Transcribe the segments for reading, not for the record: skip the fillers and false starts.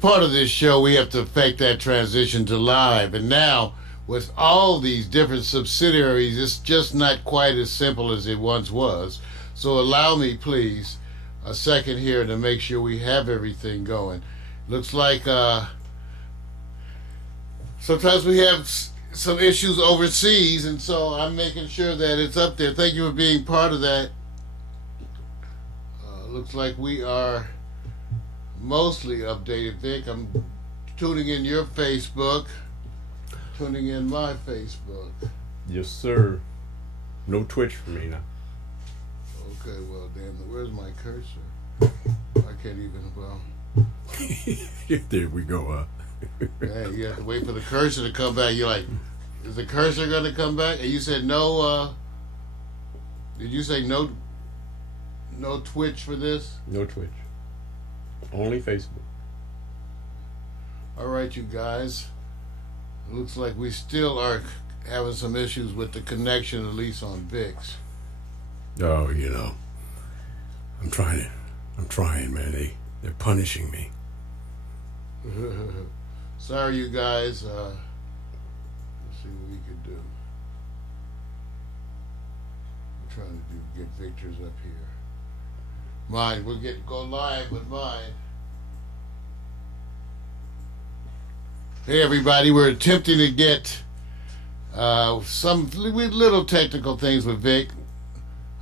part of this show, we have to affect that transition to live. And now, with all these different subsidiaries, it's just not quite as simple as it once was. So allow me, please, a second here to make sure we have everything going. Looks like sometimes we have some issues overseas, and so I'm making sure that it's up there. Thank you for being part of that. Looks like we are mostly updated, Vic. I'm tuning in your Facebook, tuning in my Facebook. Yes, sir. No Twitch for me now. Okay, well, damn, where's my cursor? I can't even, well. There we go. Yeah, you have to wait for the cursor to come back. You're like, is the cursor going to come back? And you said no, did you say no Twitch for this? No Twitch. Only Facebook. All right, you guys. It looks like we still are having some issues with the connection, at least on VIX. Oh, you know. I'm trying, man. They're punishing me. Sorry, you guys. Let's see what we could do. I'm trying to get Victor's up here. Mine, we'll go live with mine. Hey everybody, we're attempting to get some little technical things with Vic.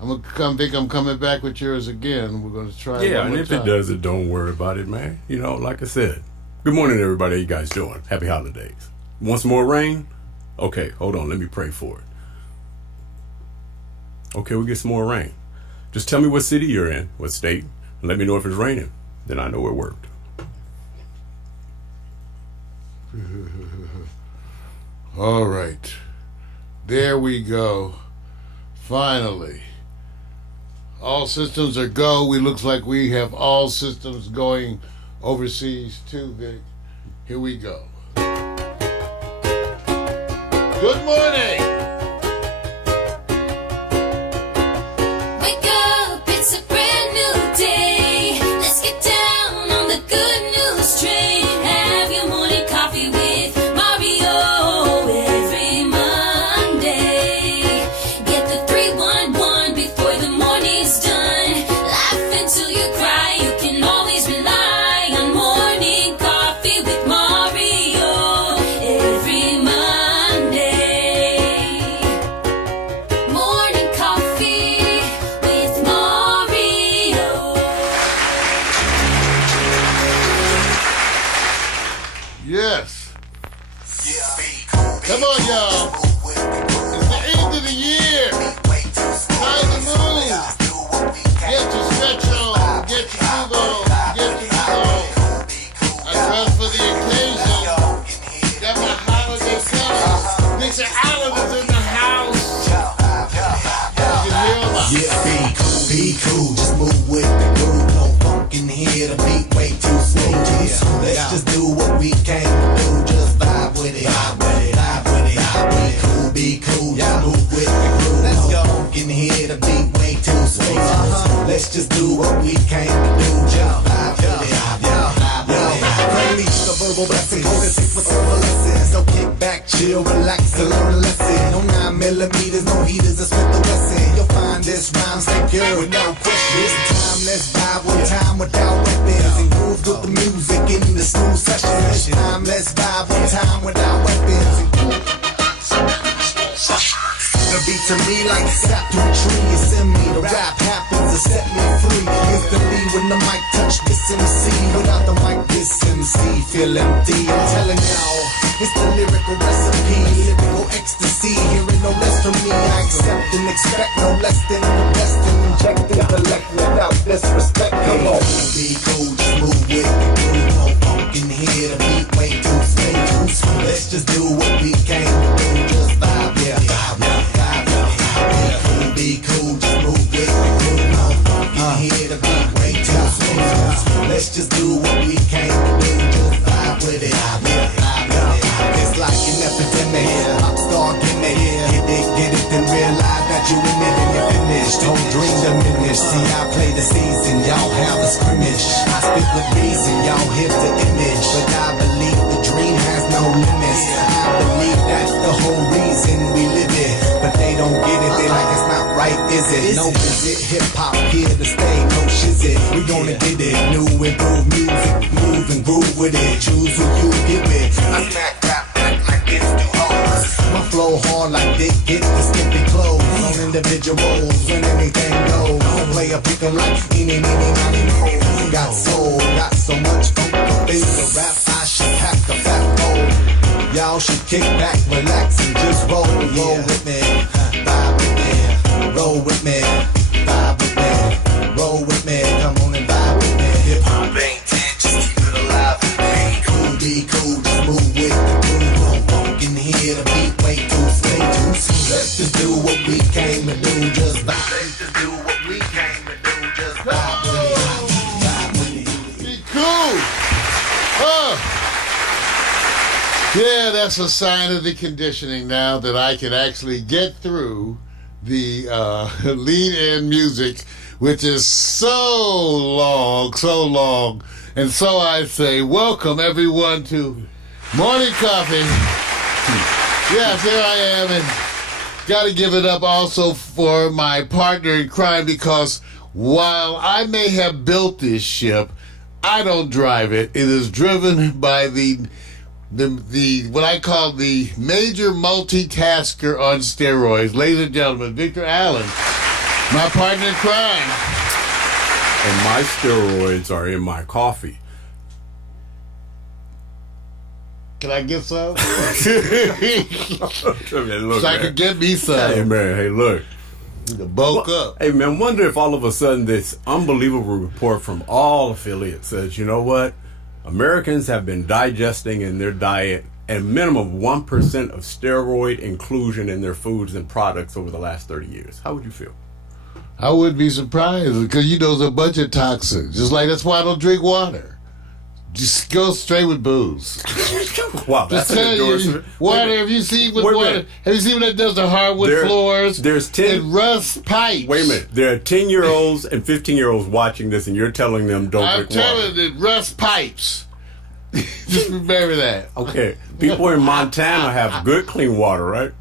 I'm coming back with yours again. We're gonna try. Yeah, and if it doesn't, don't worry about it, man. You know, like I said. Good morning, everybody. How you guys doing? Happy holidays. Want some more rain? Okay, hold on. Let me pray for it. Okay, we'll get some more rain. Just tell me what city you're in, what state, and let me know if it's raining. Then I know it worked. All right. There we go. Finally. All systems are go. We looks like we have all systems going overseas too, Vic. Here we go. Good morning. Come on, y'all. It's the end of the year. Time to move. Get your stretch on. Get your move on. Get your move on. I dress for the occasion. Got my holiday colors. Mr. Allen is in the house. You can hear him. Yeah, be cool. Just move with the groove. No funk in here. The beat way too smooth. Let's just do what we came to do. Just vibe with it. Be cool, yeah. Move with the groove. Let's go. Can hear the beat way too smooth. Let's just do what we came to do. Just vibe with it. Unleash the verbal blessing. Go to 6 with over lessons. So kick back, chill, relax, and learn a lesson. No 9mm, no heaters, it's with the Wesson. You'll find this rhyme secure with no question. This time, let's vibe one time without weapons. And groove with the music in the smooth session. This time, let's vibe one time without weapons. The beat to me like sap to a tree. It's in me. The rap happens to set me free. Instantly when the mic touch this MC. Without the mic this MC feel empty. I'm telling y'all, it's the lyrical recipe. Lyrical ecstasy. Hearing no less from me. I accept and expect no less than the best. And inject intellect without disrespect. Come on. Be cool, just move with the groove. No funk in here. The beat way too smooth. Let's just do what we came to do. Just vibe, yeah. Be cool, just move with the groove. No funk in here, the beat way too smooth. Let's just do what we came to do. Just vibe with it. It's like an epidemic. Pop star gimmick. Get it, then realize that you in it and you're finished. Don't dream diminish. See, I play the season, y'all have a scrimmage. I speak with reason, y'all hit the image. But I believe the dream has no limits. I believe that's the whole reason we live it. But they don't get it, they like it's not right, is it? No visit, hip-hop here to stay, no shizit. We gonna get it, new improved music, move and groove with it. Choose who you get with. I smack rap back like it's too hard. My flow hard like Dick get the skimpy clothes. On individuals, when anything goes. The player pick 'em like eeny, meeny, miny, moe. Got soul, got so much funk up in the rap, I should pack a fat bowl. Y'all should kick back, relax, and just roll with me, vibe with me, roll with me, vibe with me, roll with me, come on and vibe with me. Hip hop ain't dead, just keep it alive. Hey, cool, be cool, just move with the groove. Don't funk in here, the beat way too soon. Let's just do what we came to do, just vibe. Let's just do what we came to do, just vibe with me, vibe with me. Be cool. Yeah, that's a sign of the conditioning now that I can actually get through the lead-in music, which is so long. And so I say, welcome everyone to Morning Coffee. Yes, here I am, and got to give it up also for my partner in crime, because while I may have built this ship, I don't drive it. It is driven by the what I call the major multitasker on steroids. Ladies and gentlemen, Victor Allen, my partner in crime. And my steroids are in my coffee. Can I get some? Look, So I could get me some. Hey, man, hey, look. To bulk up. Hey, man, wonder if all of a sudden this unbelievable report from all affiliates says, you know what? Americans have been digesting in their diet a minimum of 1% of steroid inclusion in their foods and products over the last 30 years. How would you feel? I wouldn't be surprised, because you know there's a bunch of toxins. Just like that's why I don't drink water. Just go straight with booze. Wow, that's Just an tell you, endorsement. water. Have you seen with Wait a water? minute. Have you seen what that does to hardwood floors? There's 10. It rusts pipes. Wait a minute. There are 10-year-olds and 15-year-olds watching this, and you're telling them don't I'm drink water. telling you, it rusts pipes. Just remember that. Okay. People in Montana have good, clean water, right?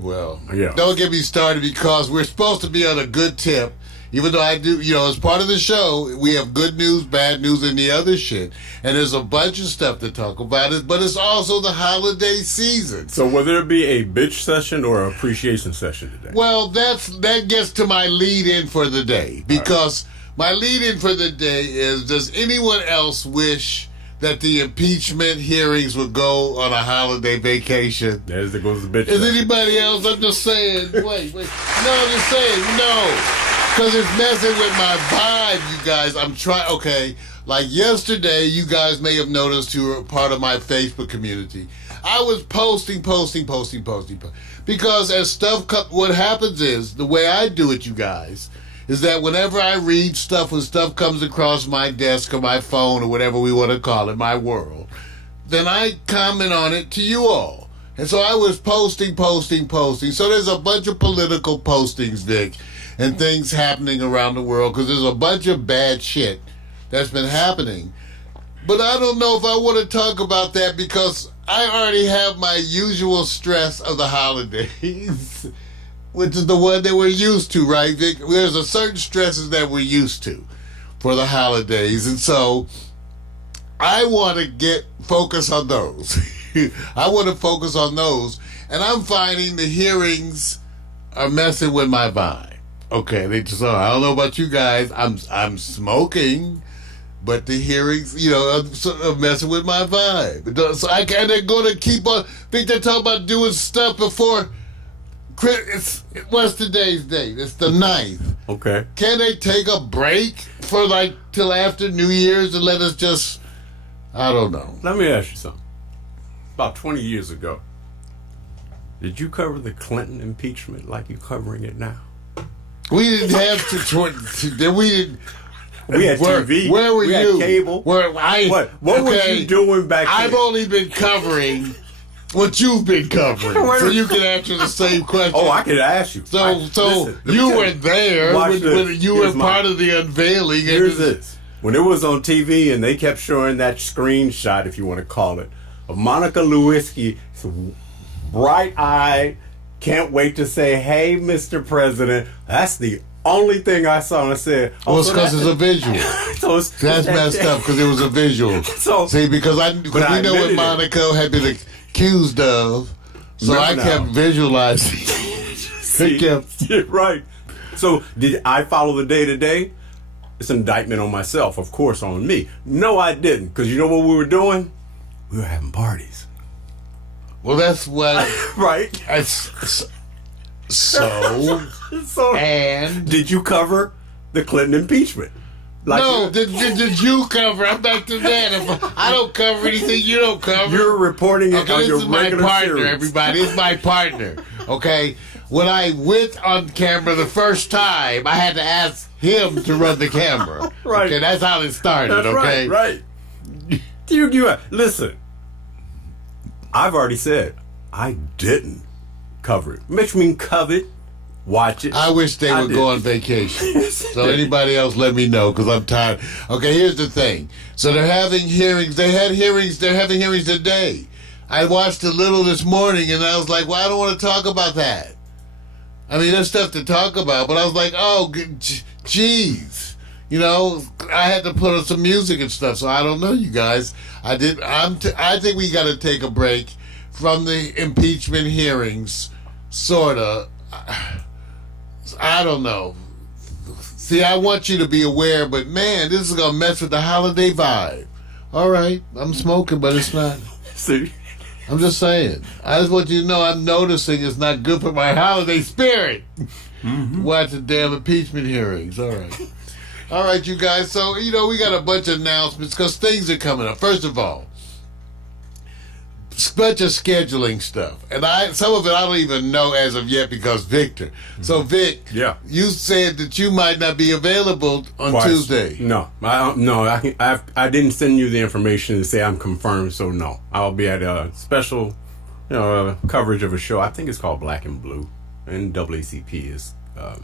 Well, Yeah. don't get me started, because we're supposed to be on a good tip. Even though I do, as part of the show, we have good news, bad news, and the other shit. And there's a bunch of stuff to talk about it, but it's also the holiday season. So will there be a bitch session or an appreciation session today? Well, that gets to my lead-in for the day, because my lead-in for the day is, does anyone else wish that the impeachment hearings would go on a holiday vacation? There goes the bitch Is session. anybody else? I'm just saying. Wait. No, I'm just saying, no. Because it's messing with my vibe, you guys. I'm trying, okay. Like yesterday, you guys may have noticed you were part of my Facebook community. I was posting. Because as stuff, what happens is, the way I do it, you guys, is that whenever I read stuff, when stuff comes across my desk or my phone or whatever we want to call it, my world, then I comment on it to you all. And so I was posting. So there's a bunch of political postings, Vic, and things happening around the world, because there's a bunch of bad shit that's been happening. But I don't know if I want to talk about that, because I already have my usual stress of the holidays, which is the one that we're used to, right, Vic? There's a certain stresses that we're used to for the holidays, and so I want to focus on those. I want to focus on those, and I'm finding the hearings are messing with my vibe. Okay, I don't know about you guys. I'm smoking, but the hearings, are messing with my vibe. So they're going to keep on. I think they're talking about doing stuff before. What's today's date? It's the 9th. Okay. Can they take a break for till after New Year's and let us just? I don't know. Let me ask you something. About 20 years ago, did you cover the Clinton impeachment like you're covering it now? We didn't have to. We didn't. We had TV. Where were you? We had cable. What was you doing back then? I've only been covering what you've been covering, so you can answer the same question. Oh, I could ask you. So you were there when you were part of the unveiling. Here's this. when it was on TV and they kept showing that screenshot, if you want to call it, of Monica Lewinsky, bright-eyed, can't wait to say, "Hey, Mr. President." That's the only thing I saw, and I said, "Oh, it's because it's a visual." So that's messed up because it was a visual. So see, because we know what Monica had been accused of, so I kept visualizing. Right. So did I follow the day-to-day? It's an indictment on myself, of course, on me. No, I didn't, because you know what we were doing? We were having parties. Well, that's what. Right. So, and did you cover the Clinton impeachment? Like no, did you cover? I'm back to that. If I don't cover anything, you don't cover. You're reporting it on your regular series. This is my partner, series. everybody. It's my partner. Okay. When I went on camera the first time, I had to ask him to run the camera. Right. Okay, that's how it started. That's okay. Right. You listen. I've already said I didn't cover it. Which means cover it, watch it. I wish they would go on vacation. So anybody else, let me know because I'm tired. Okay, here's the thing. So they're having hearings. They had hearings. They're having hearings today. I watched a little this morning, and I was like, well, I don't want to talk about that. I mean, there's stuff to talk about, but I was like, oh, geez. You know, I had to put on some music and stuff, so I don't know, you guys. I think we got to take a break from the impeachment hearings, sort of. I don't know. See, I want you to be aware, but man, this is going to mess with the holiday vibe. All right, I'm smoking, but it's not. See? I'm just saying. I just want you to know I'm noticing it's not good for my holiday spirit. Watch the damn impeachment hearings. All right. All right, you guys. So, you know, we got a bunch of announcements because things are coming up. First of all, bunch of scheduling stuff. And some of it I don't even know as of yet because Victor. So, Vic, you said that you might not be available on Tuesday. No. I didn't send you the information to say I'm confirmed, so no. I'll be at a special coverage of a show. I think it's called Black and Blue. And NAACP is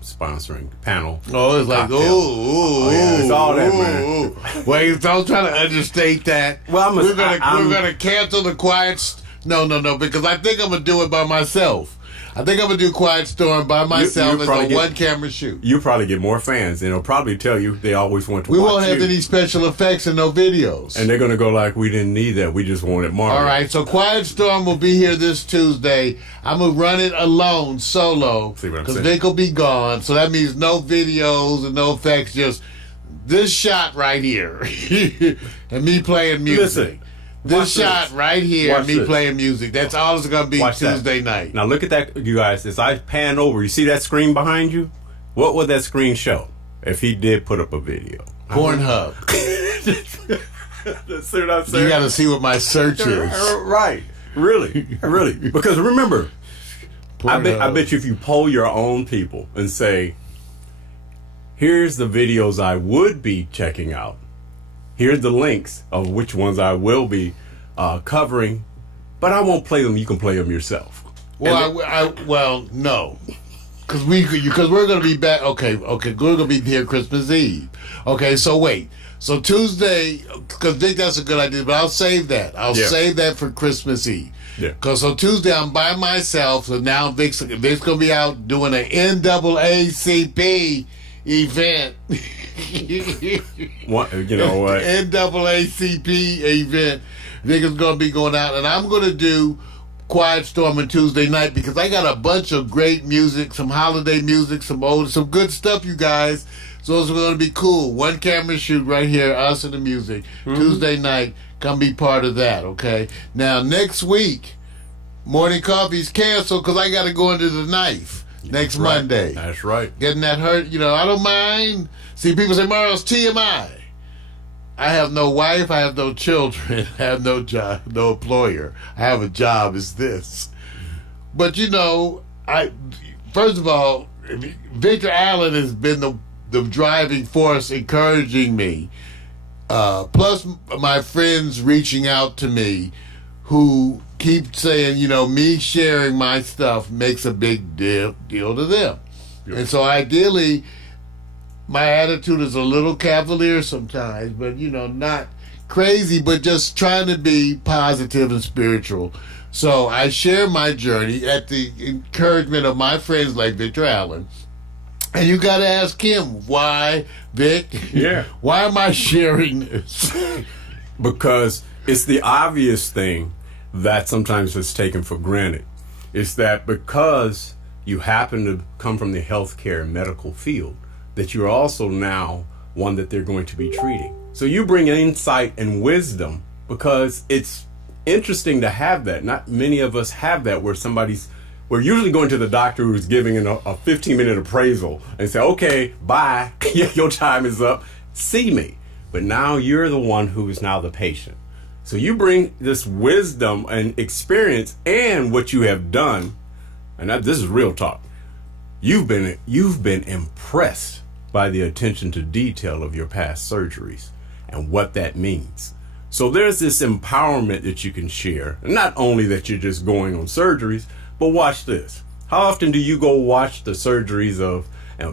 sponsoring panel. Oh, it's like, it's all that, man. Wait, don't try to understate that. Well, we're gonna cancel the Quiet. No, because I think I'm gonna do it by myself. I think I'm gonna do Quiet Storm by myself as a one-camera shoot. You probably get more fans, and it'll probably tell you they always want to. We won't have any special effects and no videos, and they're gonna go like, "We didn't need that. We just wanted Marvel." All right, so Quiet Storm will be here this Tuesday. I'm gonna run it alone, solo, because Vic will be gone. So that means no videos and no effects. Just this shot right here, and me playing music. Listen. This shot right here, me playing music. That's all it's going to be Tuesday night. Now look at that, you guys. As I pan over, you see that screen behind you? What would that screen show if he did put up a video? Pornhub. See what I'm saying? You got to see what my search is. Right. Really. Because remember, I bet you if you poll your own people and say, here's the videos I would be checking out. Here's the links of which ones I will be covering, but I won't play them. You can play them yourself. Well, no, because we're going to be back. Okay, we're going to be here Christmas Eve. Okay, so wait. So Tuesday, because Vic, that's a good idea, but I'll save that. I'll save that for Christmas Eve. Yeah. Because so Tuesday I'm by myself. So now Vic's going to be out doing an NAACP event. What, you know what? NAACP event. Niggas gonna be going out, and I'm gonna do Quiet Storm on Tuesday night because I got a bunch of great music, some holiday music, some good stuff, you guys. So it's gonna be cool. One camera shoot right here, us and the music. Tuesday night, come be part of that. Okay. Now next week, Morning Coffee's canceled because I gotta go into the knife. Next Monday. That's right. Getting that hurt, I don't mind. See, people say, Mario's TMI. I have no wife, I have no children, I have no job, no employer. I have a job, it's this. But, first of all, Victor Allen has been the driving force encouraging me. Plus my friends reaching out to me who keep saying, me sharing my stuff makes a big deal to them. Yep. And so ideally, my attitude is a little cavalier sometimes, but not crazy, but just trying to be positive and spiritual. So I share my journey at the encouragement of my friends like Victor Allen. And you got to ask him, why, Vic? Yeah. Why am I sharing this? Because it's the obvious thing that sometimes is taken for granted. It's that because you happen to come from the healthcare and medical field, that you're also now one that they're going to be treating. So you bring insight and wisdom, because it's interesting to have that. Not many of us have that, where we're usually going to the doctor who's giving a 15-minute appraisal and say, okay, bye, your time is up, see me. But now you're the one who's now the patient. So you bring this wisdom and experience and what you have done, and this is real talk. You've been impressed by the attention to detail of your past surgeries and what that means. So there's this empowerment that you can share. And not only that you're just going on surgeries, but watch this. How often do you go watch the surgeries of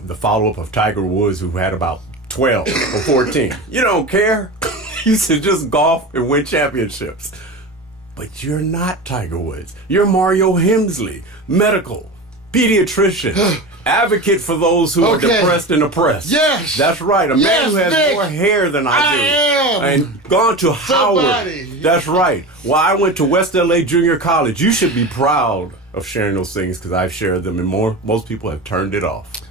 the follow-up of Tiger Woods, who had about 12 or 14? You don't care. You should just golf and win championships. But you're not Tiger Woods. You're Mario Hemsley, medical, pediatrician, advocate for those who are depressed and oppressed. Yes. That's right. A man who has Nick. more hair than I do. am. And gone to Somebody. Howard. That's right. Well, I went to West LA Junior College. You should be proud of sharing those things, because I've shared them, and most people have turned it off.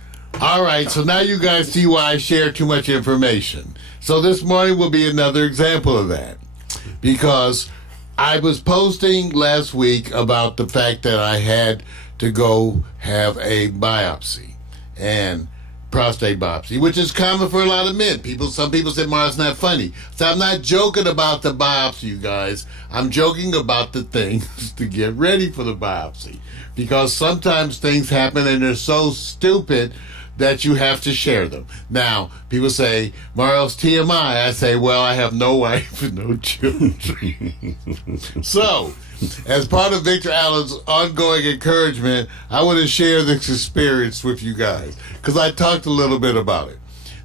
All right, so now you guys see why I share too much information. So this morning will be another example of that, because I was posting last week about the fact that I had to go have a biopsy, and prostate biopsy, which is common for a lot of men. Some people say, "Mar, it's not funny." So I'm not joking about the biopsy, you guys. I'm joking about the things to get ready for the biopsy, because sometimes things happen and they're so stupid that you have to share them. Now, people say, "Mario's TMI." I say, well, I have no wife and no children. So, as part of Victor Allen's ongoing encouragement, I want to share this experience with you guys, because I talked a little bit about it.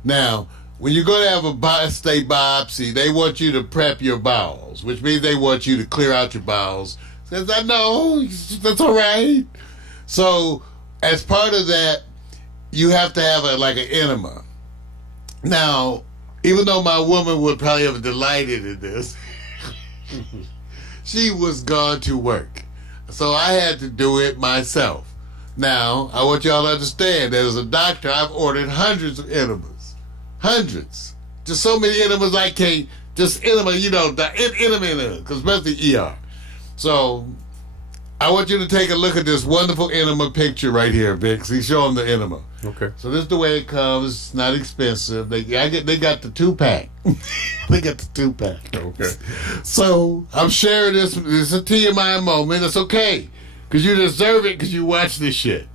Now, when you go to have a prostate biopsy, they want you to prep your bowels, which means they want you to clear out your bowels. Says, I know, that's all right. So, as part of that, you have to have an enema. Now, even though my woman would probably have delighted in this, she was gone to work. So I had to do it myself. Now, I want y'all to understand, as a doctor, I've ordered hundreds of enemas. Hundreds. Just so many enemas I can't, just enema, enema, because especially ER. So, I want you to take a look at this wonderful enema picture right here, Vic. See, show them the enema. Okay. So this is the way it comes. It's not expensive. They got the 2-pack. They got the 2-pack. Okay. So I'm sharing this. It's a TMI moment. It's okay, because you deserve it, because you watch this shit.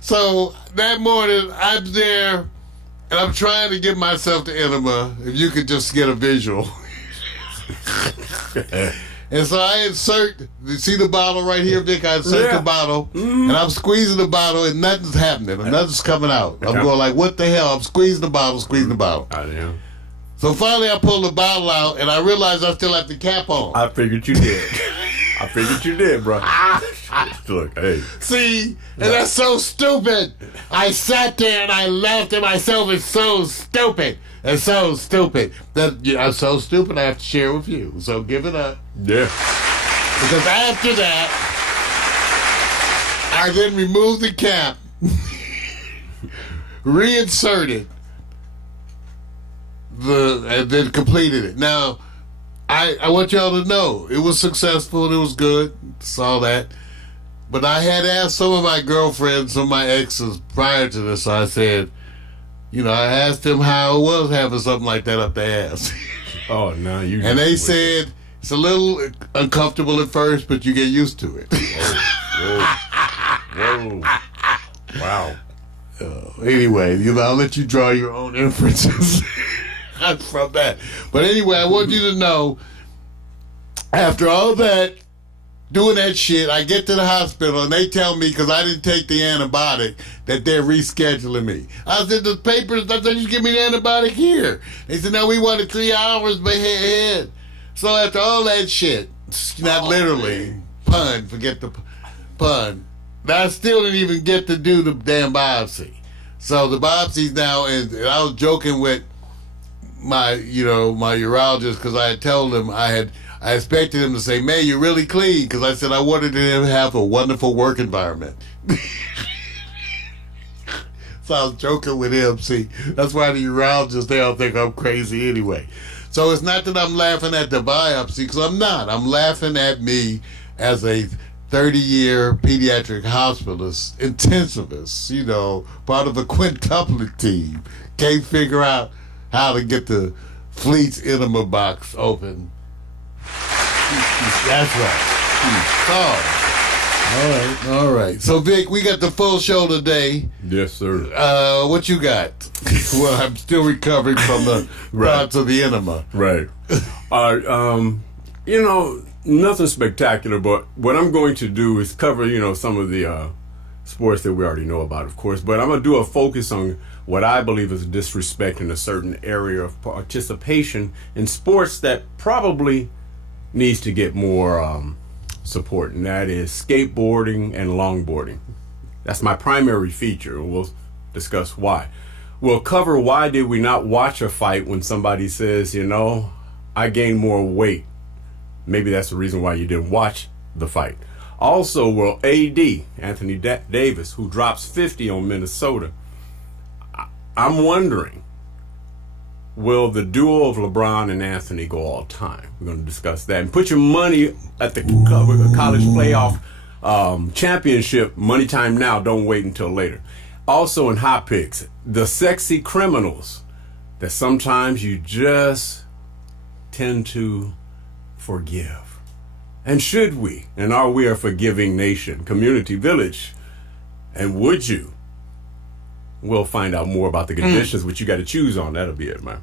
So that morning I'm there, and I'm trying to give myself the enema. If you could just get a visual. And so I insert, you see the bottle right here, Vic? I insert the bottle, and I'm squeezing the bottle, and nothing's happening, and nothing's coming out. I'm going like, what the hell? I'm squeezing the bottle. I know. So finally I pull the bottle out, and I realize I still have the cap on. I figured you did. I figured you did, bro. Look, hey. See? And that's so stupid. I sat there and I laughed at myself. It's so stupid. It's so stupid. I'm so stupid I have to share with you. So give it up. Yeah. Because after that, I then removed the cap, reinserted, and then completed it. Now, I want y'all to know, it was successful and it was good. Saw that. But I had asked some of my girlfriends, some of my exes prior to this, I said, I asked them how it was having something like that up their ass. Oh, no, you. And they said, it's a little uncomfortable at first, but you get used to it. Whoa. Wow. Anyway, I'll let you draw your own inferences from that. But anyway, I want you to know, after all that, doing that shit. I get to the hospital and they tell me, because I didn't take the antibiotic, that they're rescheduling me. I said, the papers, I said, you give me the antibiotic here. They said, no, we wanted 3 hours ahead. So after all that shit, not literally, pun, forget the pun, I still didn't even get to do the damn biopsy. So the biopsy's now, and I was joking with my urologist, because I had told him I expected him to say, man, you're really clean, because I said I wanted him to have a wonderful work environment. So I was joking with him. See, that's why the urologist, they all think I'm crazy anyway. So it's not that I'm laughing at the biopsy, because I'm not. I'm laughing at me as a 30-year pediatric hospitalist, intensivist, part of the quintuplet team. Can't figure out how to get the Fleet's enema box open. That's right. All right. So, Vic, we got the full show today. Yes, sir. What you got? Well, I'm still recovering from the parts of the enema. Right. Nothing spectacular, but what I'm going to do is cover, some of the sports that we already know about, of course, but I'm going to do a focus on what I believe is disrespect in a certain area of participation in sports that probably needs to get more support, and that is skateboarding and longboarding. That's my primary feature, and we'll discuss why. We'll cover why did we not watch a fight when somebody says, I gained more weight. Maybe that's the reason why you didn't watch the fight. Also, will AD, Anthony Davis, who drops 50 on Minnesota, I'm wondering, will the duo of LeBron and Anthony go all time? We're going to discuss that. And put your money at the college playoff championship. Money time now. Don't wait until later. Also in hot picks, the sexy criminals that sometimes you just tend to forgive. And should we? And are we a forgiving nation? Community Village. And would you? We'll find out more about the conditions which you got to choose on. That'll be it, man.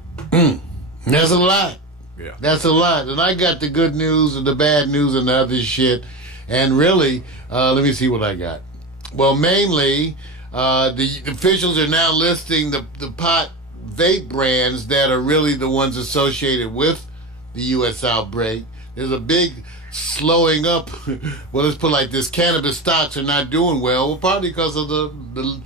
That's a lot. Yeah. That's a lot. And I got the good news and the bad news and the other shit. And really, let me see what I got. Well, mainly, the officials are now listing the pot vape brands that are really the ones associated with the U.S. outbreak. There's a big slowing up. Well, let's put it like this. Cannabis stocks are not doing well, partly because of the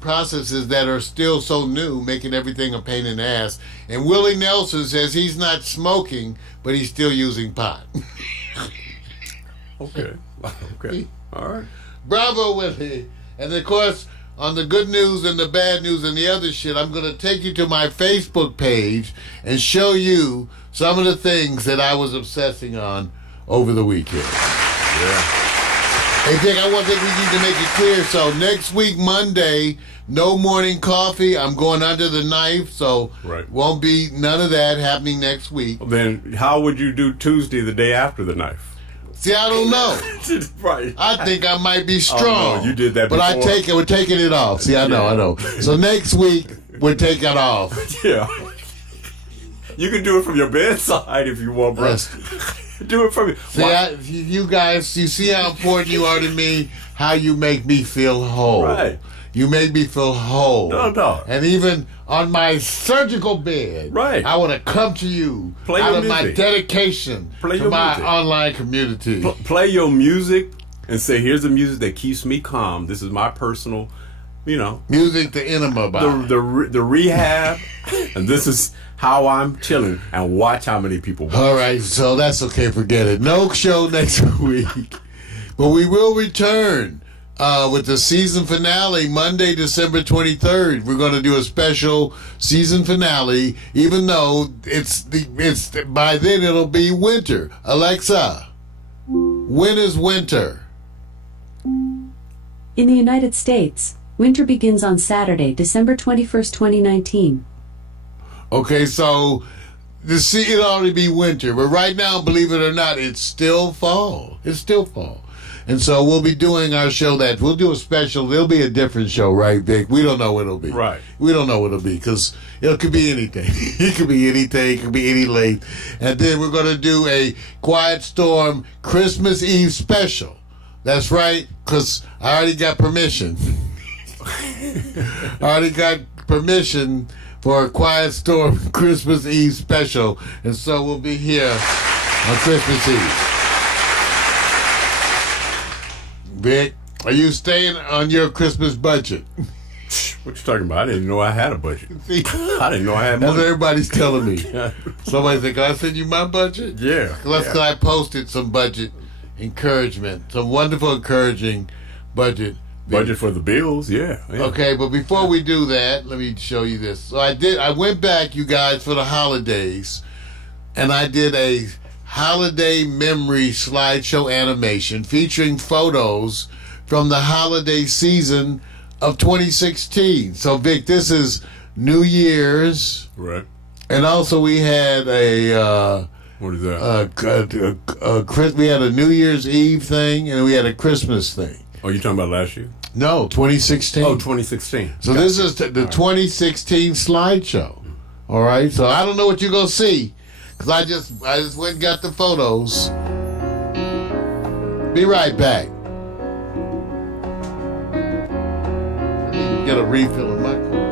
processes that are still so new, making everything a pain in the ass. And Willie Nelson says he's not smoking, but he's still using pot. Okay. All right. Bravo, Willie. And of course, on the good news and the bad news and the other shit, I'm going to take you to my Facebook page and show you some of the things that I was obsessing on over the weekend. Yeah. Hey, Dick, I think we need to make it clear. So next week, Monday, no morning coffee. I'm going under the knife, so won't be none of that happening next week. Well, then how would you do Tuesday, the day after the knife? See, I don't know. Right. I think I might be strong. Oh, no, you did that before. But we're taking it off. See, I know. So next week, we're taking it off. Yeah. You can do it from your bedside if you want, bro. Do it from your... See, you guys, you see how important you are to me, how you make me feel whole. Right. You make me feel whole. No. And even on my surgical bed, I want to come to you out of my dedication to my online community. Play your music and say, here's the music that keeps me calm. This is my personal, music to enema by. The rehab, and this is how I'm chilling. And watch how many people watch. All right, so that's okay. Forget it. No show next week. But we will return with the season finale Monday, December 23rd. We're going to do a special season finale, even though it's by then it'll be winter. Alexa, when is winter? In the United States, winter begins on Saturday, December 21st, 2019. Okay, so it'll already be winter, but right now, believe it or not, it's still fall. It's still fall. And so we'll be doing our show we'll do a special. It'll be a different show, right, Vic? We don't know what it'll be. Right. We don't know what it'll be because it could be anything. It could be anything. It could be any length. And then we're going to do a Quiet Storm Christmas Eve special. That's right, because I already got permission. I already got permission for a Quiet Storm Christmas Eve special. And so we'll be here on Christmas Eve. Vic, are you staying on your Christmas budget? What you talking about? I didn't know I had a budget. See, I didn't know I had that's money. what everybody's telling me. Somebody said, can I send you my budget? Yeah. I posted some budget encouragement, some wonderful encouraging budget. Budget for the bills, yeah. Okay, but before we do that, let me show you this. So I went back, you guys, for the holidays, and I did a holiday memory slideshow animation featuring photos from the holiday season of 2016. So, Vic, this is New Year's. Right. And also we had What is that? we had a New Year's Eve thing, and we had a Christmas thing. Oh, you talking about last year? No, 2016. Oh, 2016. So this is the 2016 slideshow. All right. So I don't know what you're gonna see, because I just went and got the photos. Be right back. I need to get a refill of my coat.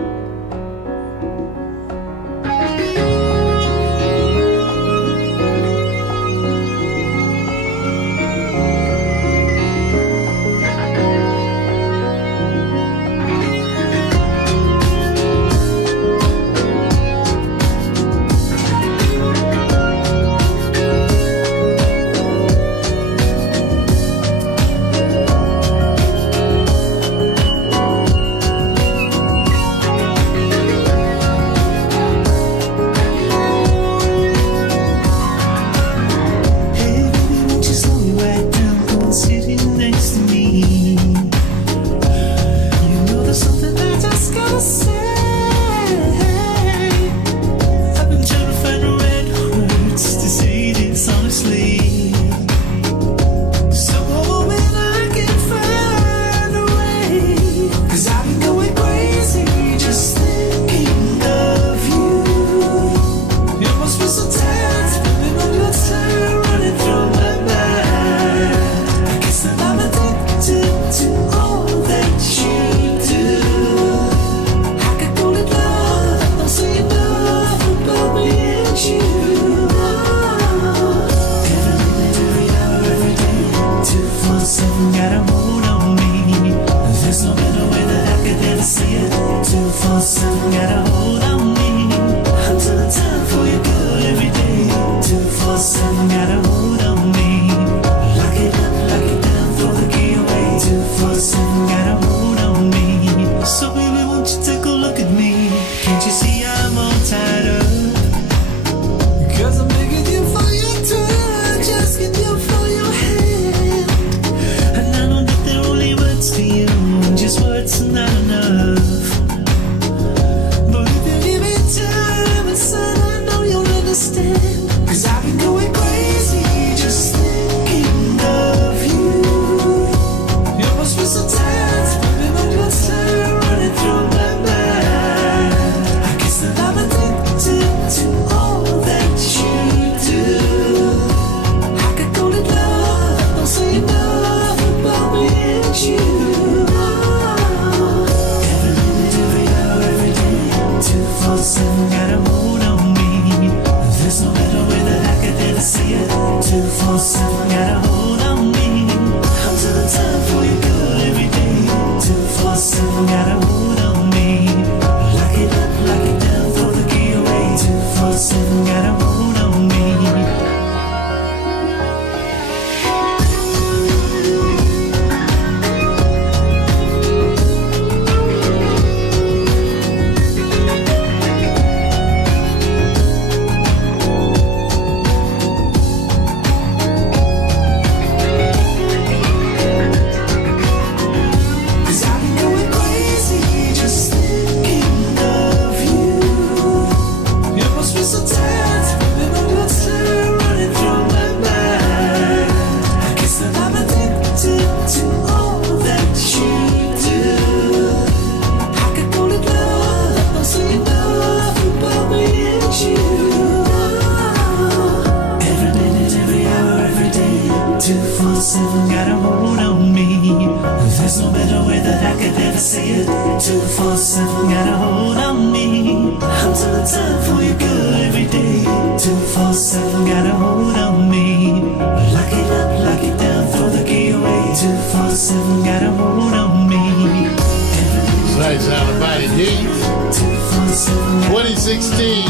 247 got a hold on me. There's no better way that I could ever say it. 247 got a hold on me. I'm telling time for you good every day. 247 got a hold on me. Lock it up, lock it down, throw the key away. 247 got a hold on me. Nice out of Mighty Heat. 2016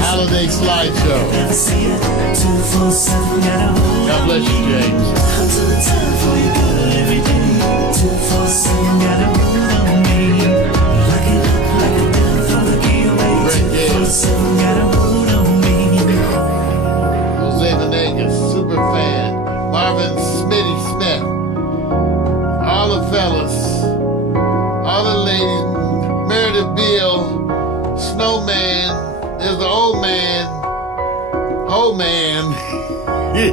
Holiday Slideshow. God bless you, James. Jose Venegas, super fan. Marvin Smitty Smith. All the fellas. All the ladies. Meredith Beale. Snowman. There's the old man. Old man. Yes.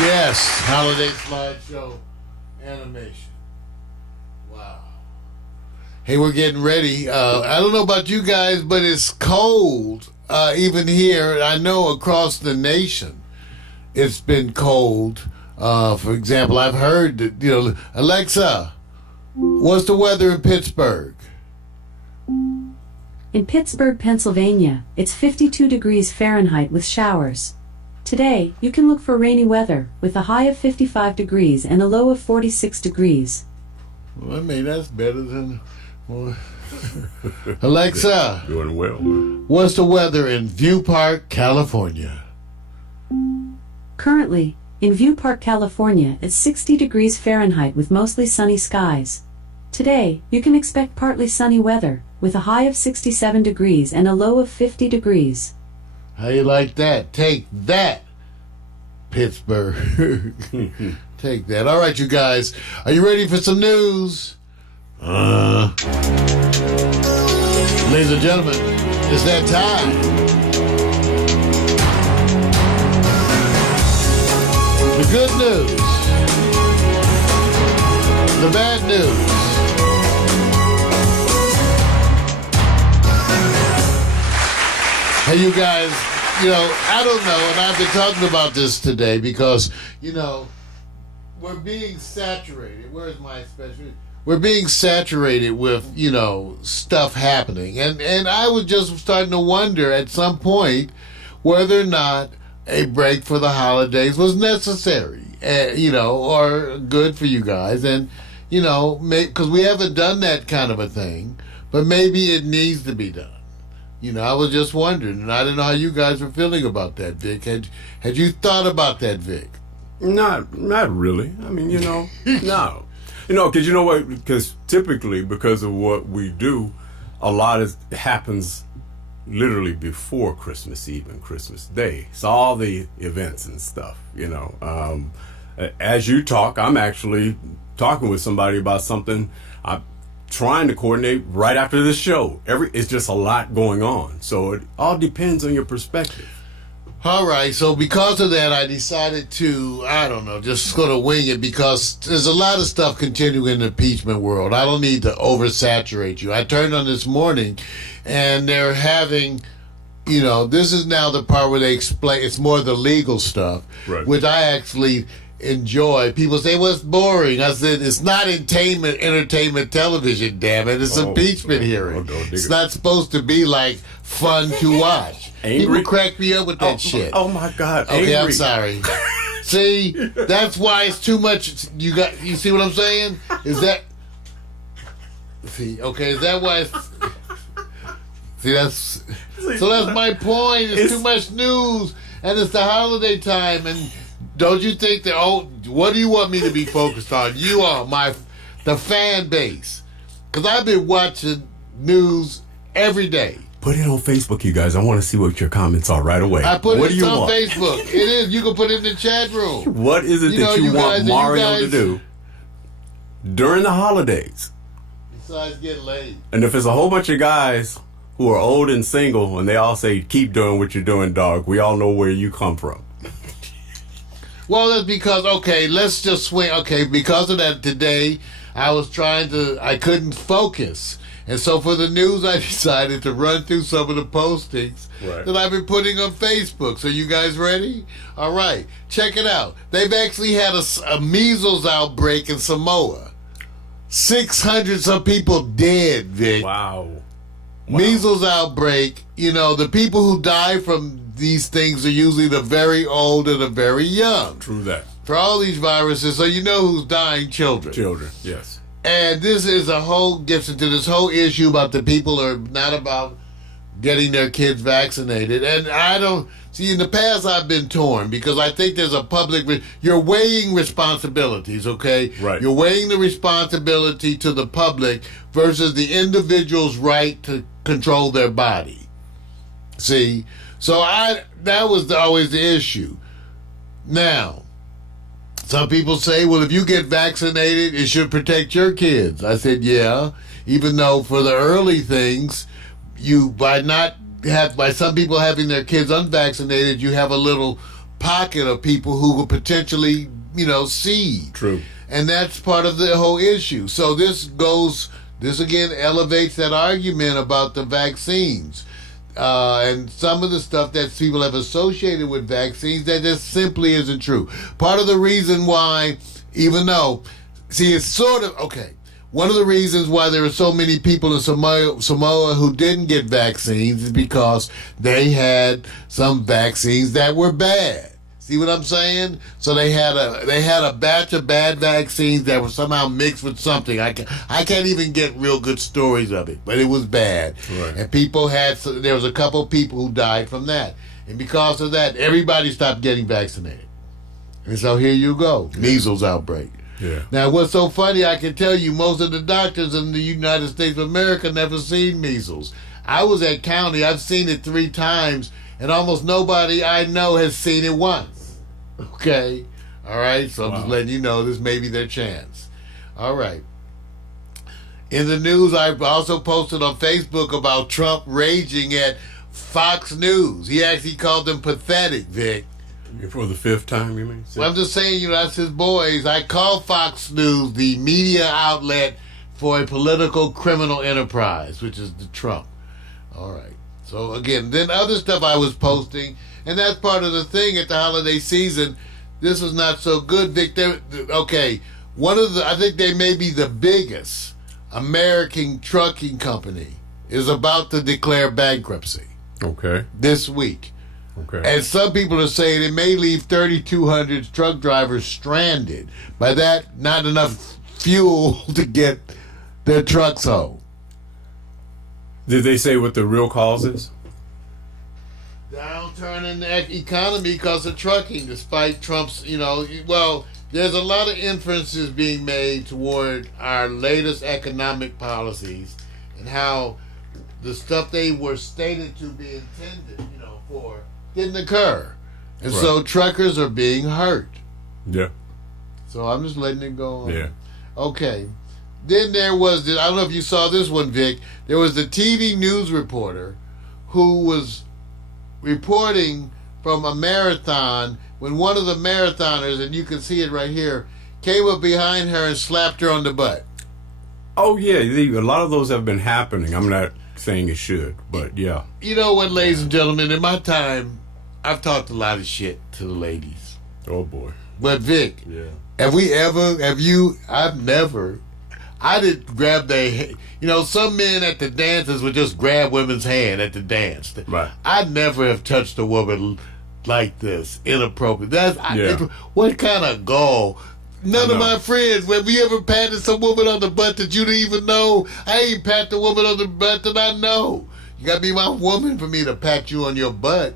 Yes. Holiday Slideshow animation. Wow. Hey, we're getting ready. I don't know about you guys, but it's cold even here. I know across the nation it's been cold. For example, I've heard that, Alexa, what's the weather in Pittsburgh? In Pittsburgh, Pennsylvania, it's 52 degrees Fahrenheit with showers. Today, you can look for rainy weather with a high of 55 degrees and a low of 46 degrees. Well, I mean, that's better than... Alexa, Doing well. what's the weather in View Park, California? Currently, in View Park, California, it's 60 degrees Fahrenheit with mostly sunny skies. Today, you can expect partly sunny weather with a high of 67 degrees and a low of 50 degrees. How you like that? Take that, Pittsburgh. Take that. All right, you guys. Are you ready for some news? Ladies and gentlemen, it's that time. The good news. The bad news. Hey, you guys, I don't know, and I've been talking about this today because, we're being saturated. Where's my special? We're being saturated with, stuff happening. And I was just starting to wonder at some point whether or not a break for the holidays was necessary, or good for you guys. And, because we haven't done that kind of a thing, but maybe it needs to be done. I was just wondering, and I didn't know how you guys were feeling about that, Vic. Had you thought about that, Vic? Not really. I mean, no. Because you know what? Because typically, because of what we do, a lot happens literally before Christmas Eve and Christmas Day. It's all the events and stuff, As you talk, I'm actually talking with somebody about something I'm trying to coordinate right after this show. It's just a lot going on. So it all depends on your perspective. All right, so because of that, I decided to, just sort of wing it because there's a lot of stuff continuing in the impeachment world. I don't need to oversaturate you. I turned on this morning, and they're having, this is now the part where they explain, it's more the legal stuff, right, which I actually enjoy. People say, well, it's boring. I said, it's not entertainment television, damn it. It's impeachment hearing. It's not supposed to be like fun to watch. Angry? People crack me up with that shit. Oh my God. Okay, angry. I'm sorry. See, that's why it's too much. You see what I'm saying? Is that why it's, so that's my point. It's too much news, and it's the holiday time, and don't you think that, what do you want me to be focused on? You are the fan base. Because I've been watching news every day. Put it on Facebook, you guys. I want to see what your comments are right away. I put it on Facebook. It is. You can put it in the chat room. What is it that you want Mario to do during the holidays? Besides get laid. And if it's a whole bunch of guys who are old and single and they all say, keep doing what you're doing, dog, we all know where you come from. Well, that's because, let's just swing. Because of that today, I couldn't focus. And so for the news, I decided to run through some of the postings that I've been putting on Facebook. So you guys ready? All right. Check it out. They've actually had a measles outbreak in Samoa. 600 some people dead, Vic. Wow. Measles outbreak. You know, the people who die from these things are usually the very old and the very young. True that. For all these viruses, so you know who's dying? Children. Children, yes. And this is gets into this whole issue about the people are not about getting their kids vaccinated. And I don't, see, in the past I've been torn because I think there's a you're weighing responsibilities, okay? Right. You're weighing the responsibility to the public versus the individual's right to control their body. See? So that was always the issue. Now, some people say, well, if you get vaccinated, it should protect your kids. I said, yeah, even though for the early things, by some people having their kids unvaccinated, you have a little pocket of people who will potentially, see. True. And that's part of the whole issue. So this again elevates that argument about the vaccines. And some of the stuff that people have associated with vaccines that just simply isn't true. Part of the reason why, it's sort of, okay, one of the reasons why there are so many people in Samoa who didn't get vaccines is because they had some vaccines that were bad. See what I'm saying? So they had a batch of bad vaccines that were somehow mixed with something. I can't even get real good stories of it, but it was bad. Right. And there was a couple people who died from that. And because of that, everybody stopped getting vaccinated. And so here you go, measles outbreak. Yeah. Now, what's so funny, I can tell you, most of the doctors in the United States of America never seen measles. I was at county, I've seen it 3 times, and almost nobody I know has seen it once. Okay? All right? So I'm just letting you know this may be their chance. All right. In the news, I also posted on Facebook about Trump raging at Fox News. He actually called them pathetic, Vic. For the 5th time, you mean? Well, I'm just saying, that's his boys. I call Fox News the media outlet for a political criminal enterprise, which is the Trump. All right. So, again, then other stuff I was posting, and that's part of the thing at the holiday season. This was not so good, Vic. Okay, I think they may be the biggest American trucking company is about to declare bankruptcy. Okay. This week. Okay. And some people are saying it may leave 3,200 truck drivers stranded. By that, not enough fuel to get their trucks home. Did they say what the real cause is? Downturn in the economy because of trucking, despite Trump's, there's a lot of inferences being made toward our latest economic policies and how the stuff they were stated to be intended, for didn't occur. And so truckers are being hurt. Yeah. So I'm just letting it go on. Yeah. Okay. Then there was, I don't know if you saw this one, Vic, there was the TV news reporter who was reporting from a marathon when one of the marathoners, and you can see it right here, came up behind her and slapped her on the butt. Oh, yeah. A lot of those have been happening. I'm not saying it should, but yeah. You know what, ladies and gentlemen, in my time, I've talked a lot of shit to the ladies. Oh, boy. But, Vic, I didn't grab their, some men at the dances would just grab women's hand at the dance. Right. I'd never have touched a woman like this, inappropriate. What kind of gall? None of my friends, have you ever patted some woman on the butt that you didn't even know? I ain't pat the woman on the butt that I know. You gotta be my woman for me to pat you on your butt.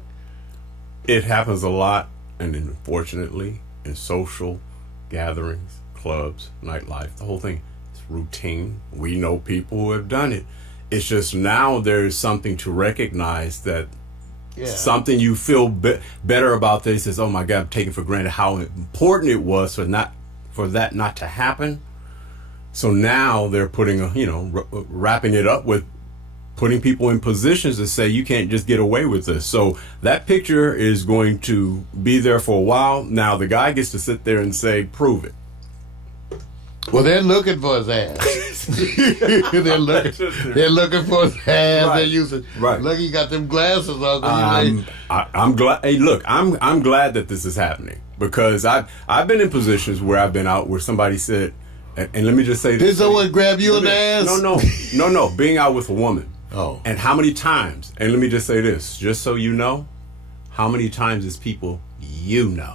It happens a lot, and unfortunately, in social gatherings, clubs, nightlife, the whole thing. Routine. We know people who have done it. It's just now there's something to recognize that something you feel better about this is, oh my God, I'm taking for granted how important it was for that not to happen. So now they're putting wrapping it up with putting people in positions to say you can't just get away with this. So that picture is going to be there for a while. Now the guy gets to sit there and say, prove it. Well, they're looking for his ass. they're looking for his ass. Right. They're using. Right. Look, he got them glasses on. I'm glad. Hey, look, I'm glad that this is happening because I've been in positions where I've been out where somebody said, and let me just say Did this. someone grab you in the ass? No. Being out with a woman. Oh. And how many times? And let me just say this, just so you know, how many times is people you know?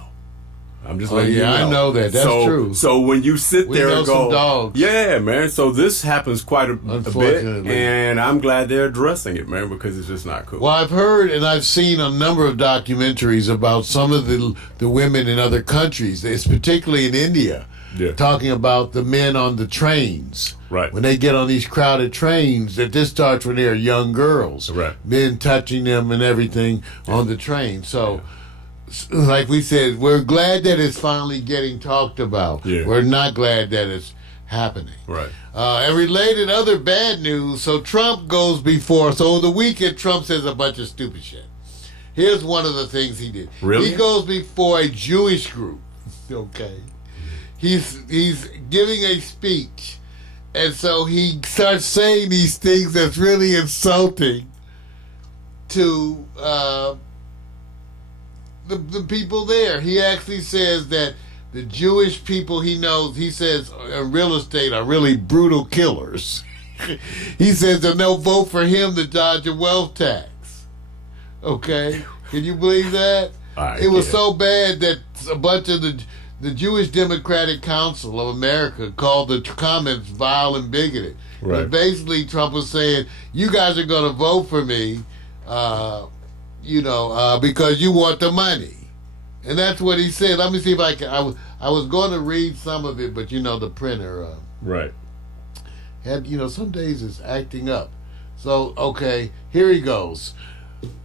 I'm just letting you know. I know that. That's true. So when you sit We there know and go, some dogs. yeah, man. So this happens quite a bit, Unfortunately. and I'm glad they're addressing it, man, because it's just not cool. Well, I've heard and I've seen a number of documentaries about some of the women in other countries. It's particularly in India, talking about the men on the trains. Right. When they get on these crowded trains, that this starts when they're young girls. Right. Men touching them and everything on the train. So, like we said, we're glad that it's finally getting talked about. Yeah. We're not glad that it's happening. Right. And related other bad news, so Trump goes before, so over the weekend Trump says a bunch of stupid shit. Here's one of the things he did. Really? He goes before a Jewish group. Okay. He's giving a speech, and so he starts saying these things that's really insulting to the people there. He actually says that the Jewish people he knows, he says, in real estate are really brutal killers. He says that they'll vote for him to dodge a wealth tax. Okay? Can you believe that? It was so bad that a bunch of the Jewish Democratic Council of America called the comments vile and bigoted. Right. But basically Trump was saying, you guys are going to vote for me, because you want the money. And that's what he said. Let me see if I can. I was going to read some of it, but the printer Right. had, some days it's acting up. So, okay, here he goes.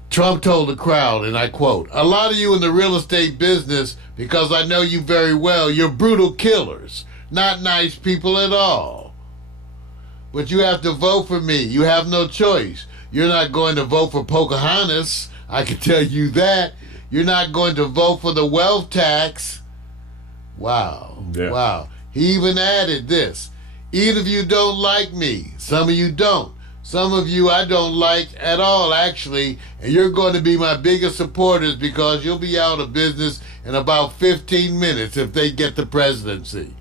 Trump told the crowd, and I quote, "A lot of you in the real estate business, because I know you very well, you're brutal killers, not nice people at all. But you have to vote for me. You have no choice. You're not going to vote for Pocahontas. I can tell you that. You're not going to vote for the wealth tax." Wow. Yeah. Wow. He even added this. "Either of you don't like me. Some of you don't. Some of you I don't like at all, actually. And you're going to be my biggest supporters because you'll be out of business in about 15 minutes if they get the presidency."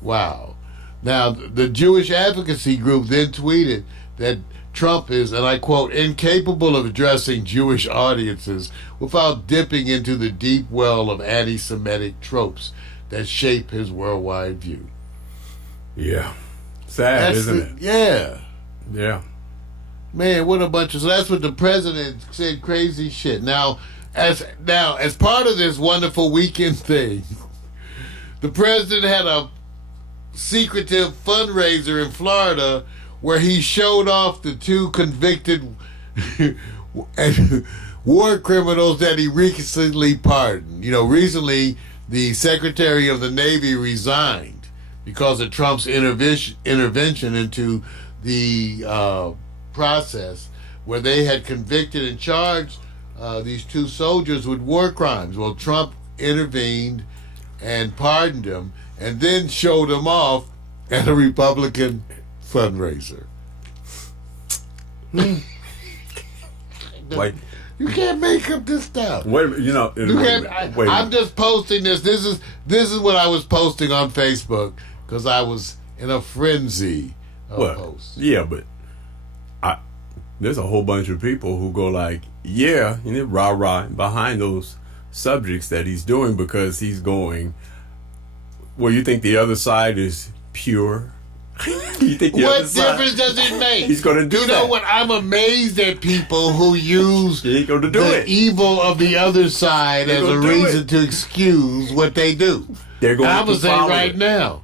Wow. Now, the Jewish advocacy group then tweeted that Trump is, and I quote, "incapable of addressing Jewish audiences without dipping into the deep well of anti-Semitic tropes that shape his worldwide view." Yeah. Sad, isn't it? Yeah. Yeah. Man, what a bunch of... So that's what the president said, crazy shit. Now, as part of this wonderful weekend thing, the president had a secretive fundraiser in Florida where he showed off the two convicted war criminals that he recently pardoned. Recently the Secretary of the Navy resigned because of Trump's intervention into the process where they had convicted and charged these two soldiers with war crimes. Well, Trump intervened and pardoned them and then showed them off at a Republican fundraiser. Like, you can't make up this stuff. wait, I'm just posting this. This is what I was posting on Facebook because I was in a frenzy of posts. Yeah, but there's a whole bunch of people who go like, yeah, rah-rah behind those subjects that he's doing because he's going, well, you think the other side is pure? You think what difference does it make? He's going to do that. You know what? I'm amazed at people who use the evil of the other side as a reason to excuse what they do. They're going I'm to say right now,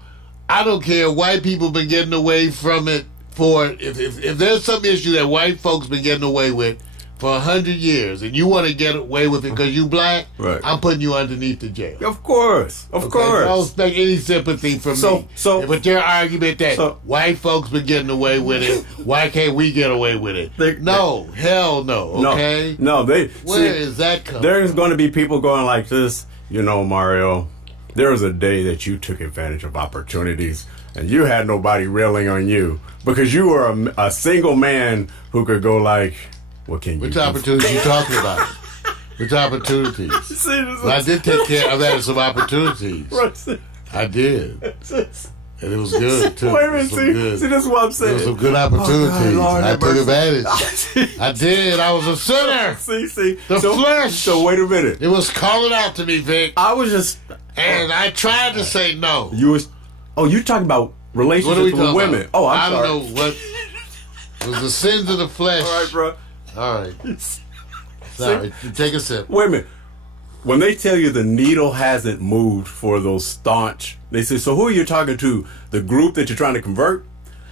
I don't care. White people been getting away from it for if there's some issue that white folks been getting away with for 100 years, and you want to get away with it because you black, right, I'm putting you underneath the jail. Of course. I don't expect any sympathy from me. But your argument that white folks been getting away with it, why can't we get away with it? Hell no. Okay. No, where is that coming? There's going to be people going like this. Mario, there was a day that you took advantage of opportunities and you had nobody railing on you because you were a single man who could go like, what can you Which do? Opportunities you talking about? Which opportunities? Well, I did take care of that some opportunities. I did. And it was good, too. Wait a minute, see, that's what I'm saying. There was some good opportunities. Oh, God, Lord, I took advantage. advantage. I did. I was a sinner. See. The flesh. So wait a minute. It was calling out to me, Vic. I was just... And I tried to say no. You talking about relationships with women. About? I'm sorry. I don't know what... It was the sins of the flesh. All right, bro. All right. Sorry. Take a sip. Wait a minute. When they tell you the needle hasn't moved for those staunch, they say, so who are you talking to? The group that you're trying to convert?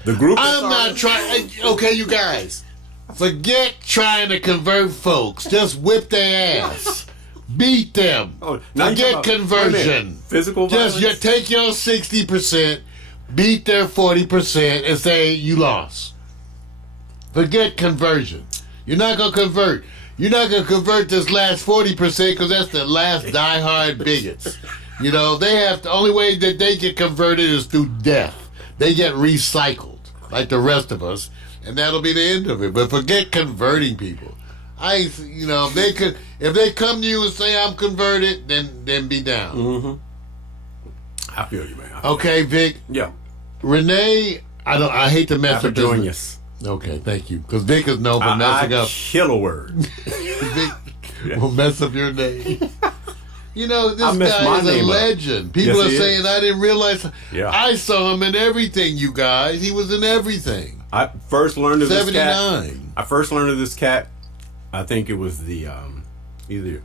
The group I'm not trying... Okay, you guys. Forget trying to convert folks. Just whip their ass. Beat them. Oh, now Forget conversion. Physical violence? Just take your 60%, beat their 40%, and say you lost. Forget conversion. You're not going to convert. You're not going to convert this last 40% because that's the last diehard bigots. You know, the only way that they get converted is through death. They get recycled like the rest of us, and that'll be the end of it. But forget converting people. If they come to you and say I'm converted, then be down. Mm-hmm. I feel you, man. Okay, Vic. Yeah. Renee, I hate to mess up this. Okay, thank you. Because Vic is known for messing up. Kill a word. Vic will mess up your name. You know, this guy is a legend. People are saying, I didn't realize. Yeah. I saw him in everything, you guys. He was in everything. I first learned of this cat. 79. I first learned of this cat. I think it was either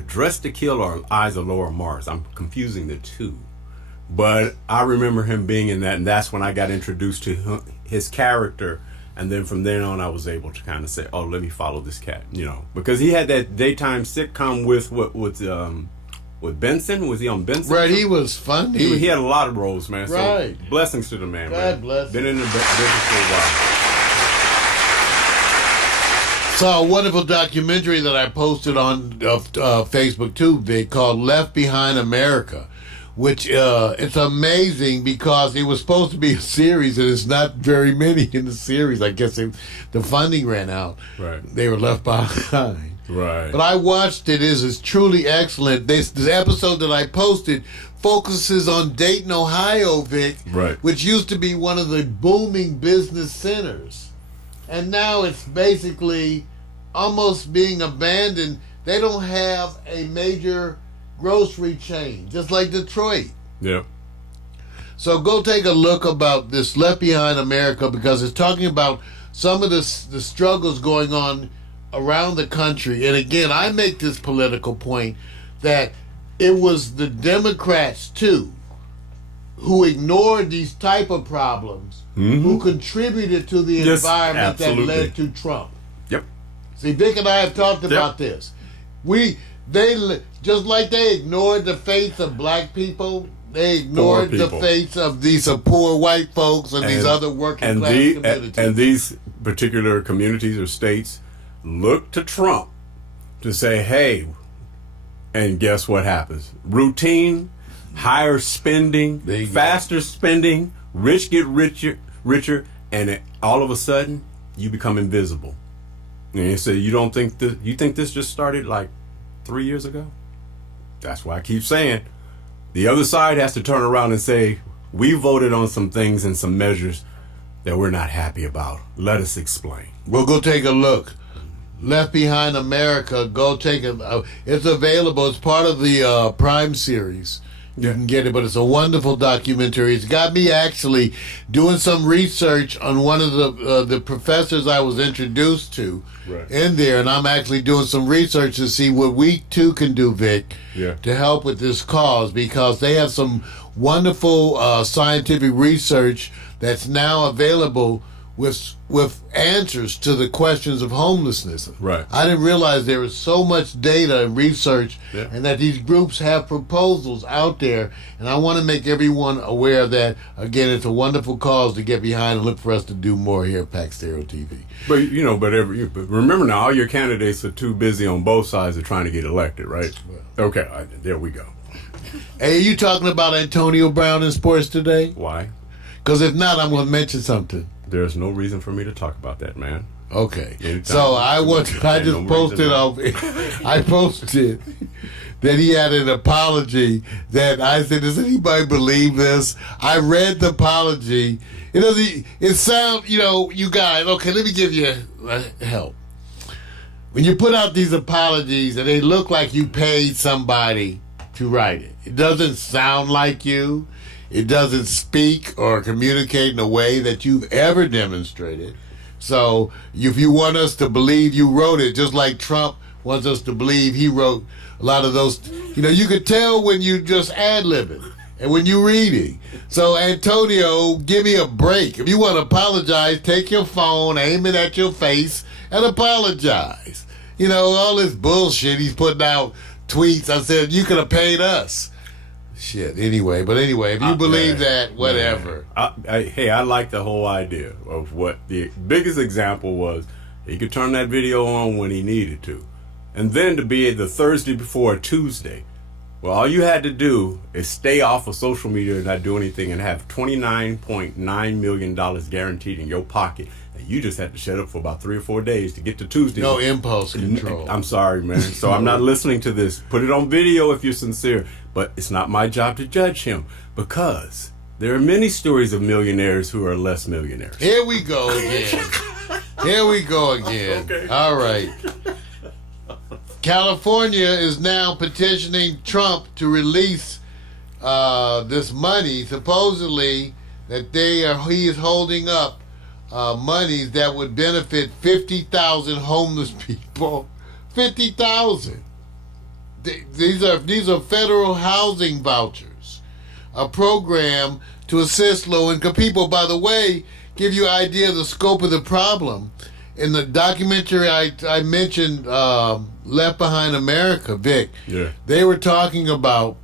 Dressed to Kill or Eyes of Laura Mars. I'm confusing the two. But I remember him being in that, and that's when I got introduced to his character. And then from then on, I was able to kind of say, "Oh, let me follow this cat," because he had that daytime sitcom with Benson. Was he on Benson? Right, he was funny. He had a lot of roles, man. Right. So blessings to the man. God bless him. Been in the business for a while. Saw a wonderful documentary that I posted on Facebook too, Vic, called "Left Behind America." Which it's amazing because it was supposed to be a series and it's not very many in the series. I guess the funding ran out. Right. They were left behind. Right. But I watched it. It's truly excellent. The episode that I posted focuses on Dayton, Ohio, Vic, right, which used to be one of the booming business centers. And now it's basically almost being abandoned. They don't have a major grocery chain, just like Detroit. Yeah. So go take a look about this Left Behind America because it's talking about some of the struggles going on around the country. And again, I make this political point that it was the Democrats too who ignored these type of problems, who contributed to the environment that led to Trump. Yep. See, Vic and I have talked about this. They just like they ignored the faith of black people, they ignored the faith of these poor white folks and these other working class communities. And these particular communities or states look to Trump to say, hey, and guess what happens? Routine, higher spending, faster spending, rich get richer, and all of a sudden you become invisible. And you say, you think this just started like 3 years ago? That's why I keep saying the other side has to turn around and say, we voted on some things and some measures that we're not happy about. Let us explain. We'll go take a look. Left Behind America, go take it. It's available. It's part of the Prime series. You can get it, but it's a wonderful documentary. It's got me actually doing some research on one of the professors I was introduced to in there, and I'm actually doing some research to see what we too can do, Vic, to help with this cause, because they have some wonderful scientific research that's now available with answers to the questions of homelessness. Right. I didn't realize there was so much data and research, and that these groups have proposals out there. And I want to make everyone aware of that. Again, it's a wonderful cause to get behind and look for us to do more here at Pac Stereo TV. But but remember now, all your candidates are too busy on both sides of trying to get elected, right? Okay, there we go. Hey, are you talking about Antonio Brown in sports today? Why? Because if not, I'm going to mention something. There's no reason for me to talk about that, man. Okay. Anytime So I just posted I posted that he had an apology that I said, does anybody believe this? I read the apology. It sounds, you guys, okay, let me give you help. When you put out these apologies and they look like you paid somebody to write it, it doesn't sound like you. It doesn't speak or communicate in a way that you've ever demonstrated. So if you want us to believe you wrote it, just like Trump wants us to believe he wrote a lot of those, you could tell when you just ad-libbing and when you reading. So Antonio, give me a break. If you want to apologize, take your phone, aim it at your face, and apologize. All this bullshit he's putting out tweets. I said, you could have paid us. Shit. Anyway, if you believe that, whatever. I like the whole idea of what the biggest example was. He could turn that video on when he needed to. And then to be the Thursday before a Tuesday. Well, all you had to do is stay off of social media and not do anything and have $29.9 million guaranteed in your pocket. And you just had to shut up for about 3 or 4 days to get to Tuesday. No impulse control. I'm sorry, man. So I'm not listening to this. Put it on video if you're sincere. But it's not my job to judge him because there are many stories of millionaires who are less millionaires. Here we go again. Okay. All right. California is now petitioning Trump to release this money, supposedly that he is holding up monies that would benefit 50,000 homeless people. 50,000. These are federal housing vouchers, a program to assist low-income people. By the way, give you an idea of the scope of the problem. In the documentary I mentioned, Left Behind America, Vic, they were talking about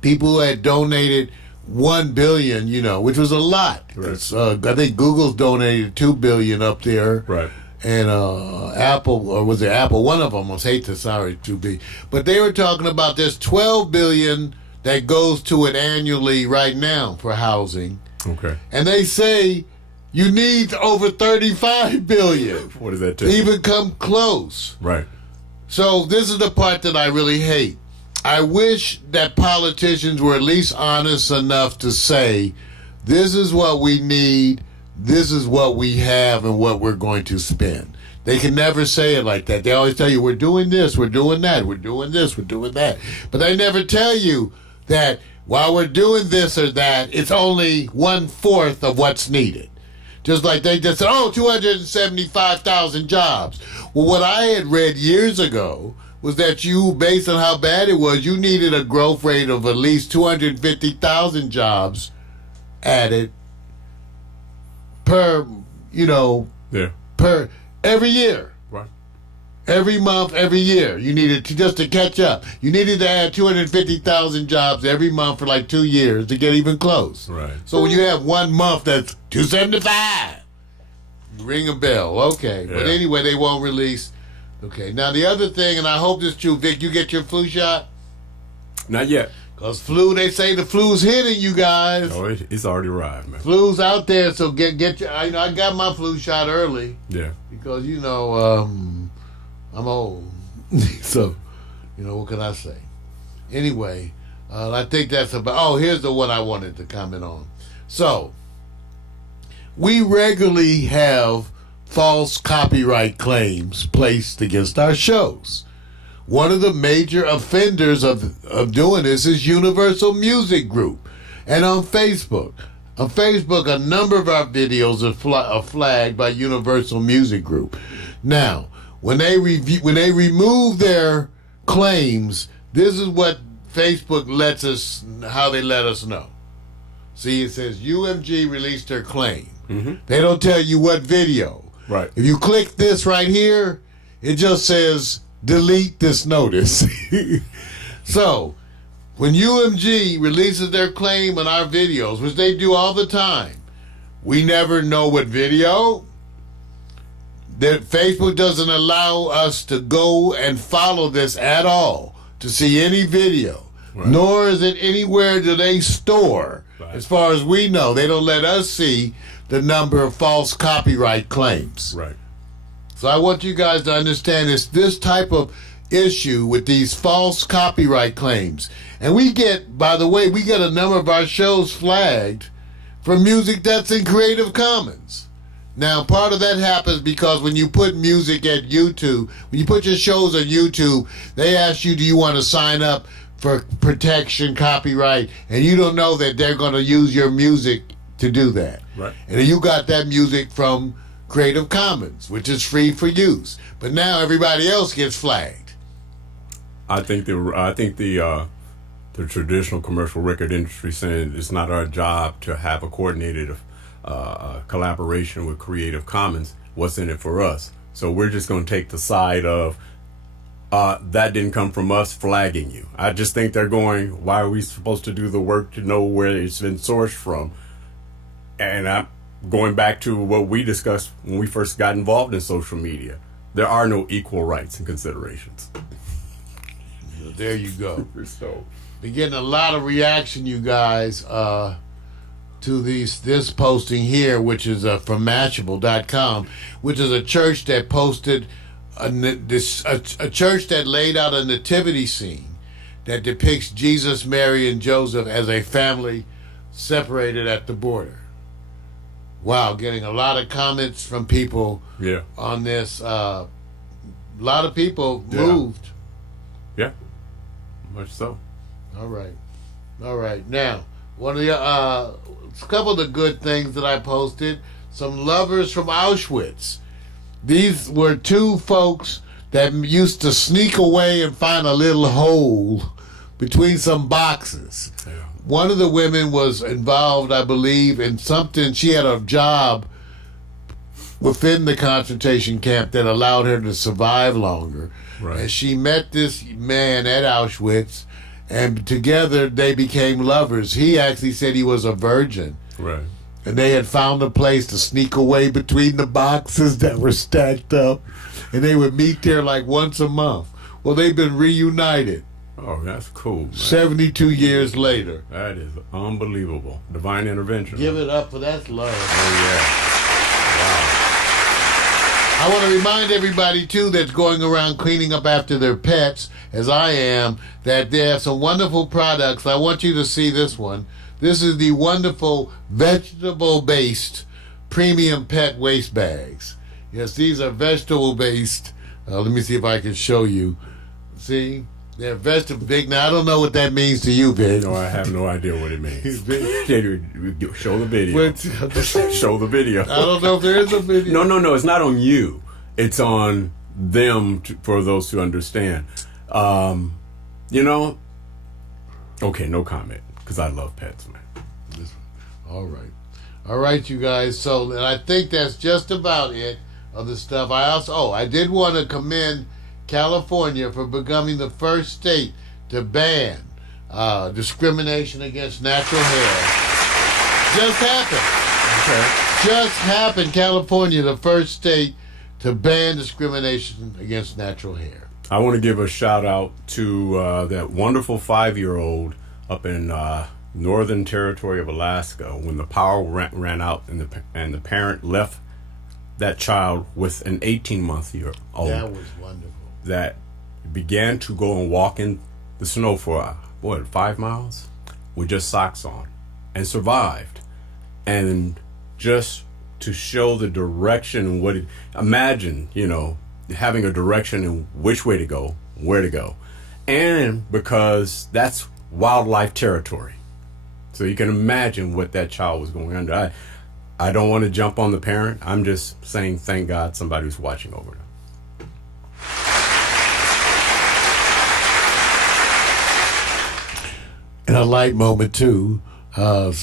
people who had donated $1 billion, which was a lot. Right. I think Google's donated $2 billion up there. Right. And Apple, or was it Apple? One of them was too big. But they were talking about there's $12 billion that goes to it annually right now for housing. Okay. And they say you need over $35 billion. What does that to even come close? Right. So this is the part that I really hate. I wish that politicians were at least honest enough to say, this is what we need, this is what we have, and what we're going to spend. They can never say it like that. They always tell you, we're doing this, we're doing that, we're doing this, we're doing that. But they never tell you that while we're doing this or that, it's only 1/4 of what's needed. Just like they just said, 275,000 jobs. Well, what I had read years ago was that you, based on how bad it was, you needed a growth rate of at least 250,000 jobs added per every year. Right. Every month, every year. You needed just to catch up. You needed to add 250,000 jobs every month for like 2 years to get even close. Right. So when you have 1 month that's 275, ring a bell. Okay. Yeah. But anyway, they won't release. Okay. Now the other thing, and I hope this is true, Vic, you get your flu shot? Not yet. Because they say the flu's hitting you guys. Oh, it's already arrived, man. Flu's out there, so get your. I got my flu shot early. Yeah. Because I'm old, so what can I say? Anyway, I think that's about. Oh, here's the one I wanted to comment on. So we regularly have false copyright claims placed against our shows. One of the major offenders of doing this is Universal Music Group. And on Facebook, a number of our videos are flagged by Universal Music Group. Now, when they remove their claims, this is what Facebook how they let us know. See, it says UMG released their claim. Mm-hmm. They don't tell you what video. Right. If you click this right here, it just says delete this notice. So, when UMG releases their claim on our videos, which they do all the time, we never know what video. That Facebook doesn't allow us to go and follow this at all, to see any video. nor is it anywhere do they store. Right. As far as we know, they don't let us see the number of false copyright claims. Right. So I want you guys to understand this type of issue with these false copyright claims. And we get, by the way, we get a number of our shows flagged for music that's in Creative Commons. Now, part of that happens because when you put music at YouTube, when you put your shows on YouTube, they ask you, do you want to sign up for protection, copyright, and you don't know that they're going to use your music to do that. Right. And you got that music from Creative Commons, which is free for use. But now everybody else gets flagged. I think the traditional commercial record industry saying it's not our job to have a coordinated collaboration with Creative Commons. What's in it for us? So we're just going to take the side of that didn't come from us flagging you. I just think they're going, why are we supposed to do the work to know where it's been sourced from? And I'm going back to what we discussed when we first got involved in social media. There are no equal rights and considerations. There you go. So, Been getting a lot of reaction, you guys, to this posting here, which is from Mashable.com, which is a church that posted a church that laid out a nativity scene that depicts Jesus, Mary, and Joseph as a family separated at the border. Wow, getting a lot of comments from people on this. A lot of people moved. Yeah, much so. All right. Now, one of the a couple of the good things that I posted, some lovers from Auschwitz. These were two folks that used to sneak away and find a little hole between some boxes. Yeah. One of the women was involved, I believe, in something. She had a job within the concentration camp that allowed her to survive longer. Right. And she met this man at Auschwitz, and together they became lovers. He actually said he was a virgin. Right. And they had found a place to sneak away between the boxes that were stacked up. And they would meet there like once a month. Well, they've been reunited. Oh, that's cool, man. 72 years later. That is unbelievable. Divine intervention. Give it up for that's love. Oh, yeah. I want to remind everybody, too, that's going around cleaning up after their pets, as I am, that they have some wonderful products. I want you to see this one. This is the wonderful vegetable-based premium pet waste bags. Yes, these are vegetable-based. Let me see if I can show you. See? They're vegetable big. Now, I don't know what that means to you, Vic. No, I have no idea what it means. Show the video. But, Show the video. I don't know if there is a video. No. It's not on you. It's on them for those who understand. Okay, no comment. Because I love pets, man. All right, you guys. So, and I think that's just about it of the stuff. I did want to commend California for becoming the first state to ban discrimination against natural hair. Just happened. Okay. Just happened. California, the first state to ban discrimination against natural hair. I want to give a shout out to that wonderful 5-year-old up in Northern Territory of Alaska when the power ran out and the parent left that child with an 18-month-old. That was wonderful. That began to go and walk in the snow for 5 miles with just socks on and survived. And just to show the direction, imagine, having a direction in which way to go, where to go. And because that's wildlife territory. So you can imagine what that child was going under. I don't want to jump on the parent. I'm just saying thank God somebody's watching over them. In a light moment, too,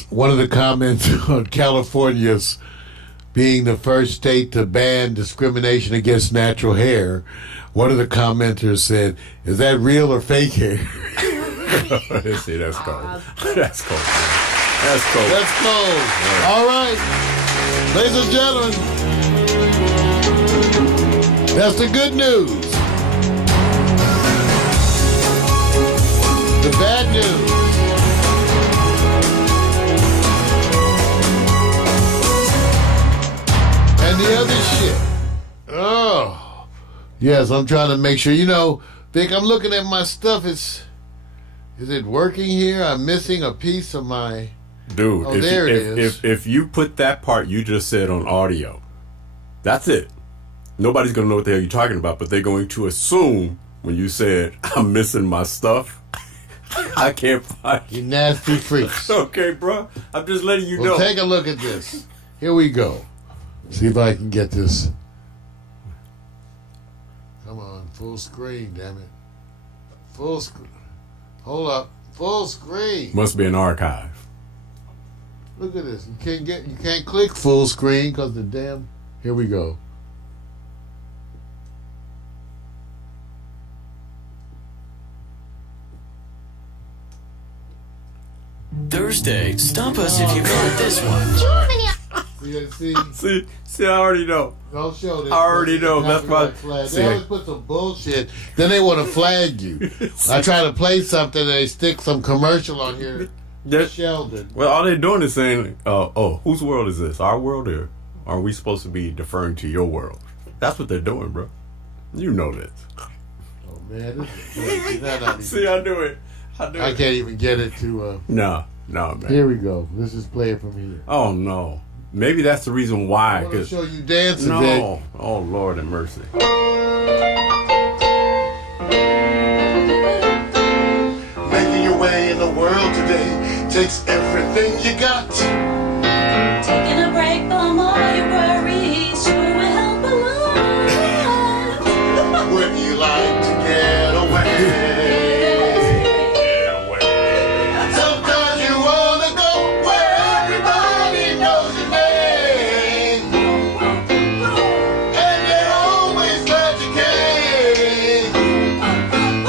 one of the comments on California's being the first state to ban discrimination against natural hair, one of the commenters said, "Is that real or fake hair?" See, that's cold. That's cold. Man. That's cold. That's cold. Yeah. All right. Ladies and gentlemen, that's the good news. The bad news. And the other shit. Oh. Yes, I'm trying to make sure. You know, Vic, I'm looking at my stuff. Is it working here? I'm missing a piece of my... Dude, Oh, there it is. If you put that part you just said on audio, that's it. Nobody's going to know what the hell you're talking about, but they're going to assume when you said, I'm missing my stuff, I can't find You it. nasty freaks. Okay, bro. I'm just letting you Well, know. take a look at this. Here we go. See if I can get this. Come on, full screen, damn it. Full screen. Hold up. Full screen. Must be an archive. Look at this. You can't click full screen because the damn. Here we go. Thursday, stump us if you've heard this one. See, I already know. Don't show this. I already know. That's why. They always put some bullshit. Then they want to flag you. I try to play something and they stick some commercial on here. Sheldon. Well, all they're doing is saying, oh, whose world is this? Our world, or are we supposed to be deferring to your world? That's what they're doing, bro. You know this. Oh, man. This is crazy. Not even, See, I knew it. I can't even get it to... No, man. Here we go. Let's just play it from here. Oh, no. Maybe that's the reason why. I want to 'cause- show you dancing. No. Vic. Oh, Lord have mercy. Making your way in the world today takes everything you got. Taking a break from all your worries sure will help a lot. Wouldn't you like to get away? Sometimes you wanna go where everybody knows your name, and they're always glad you came.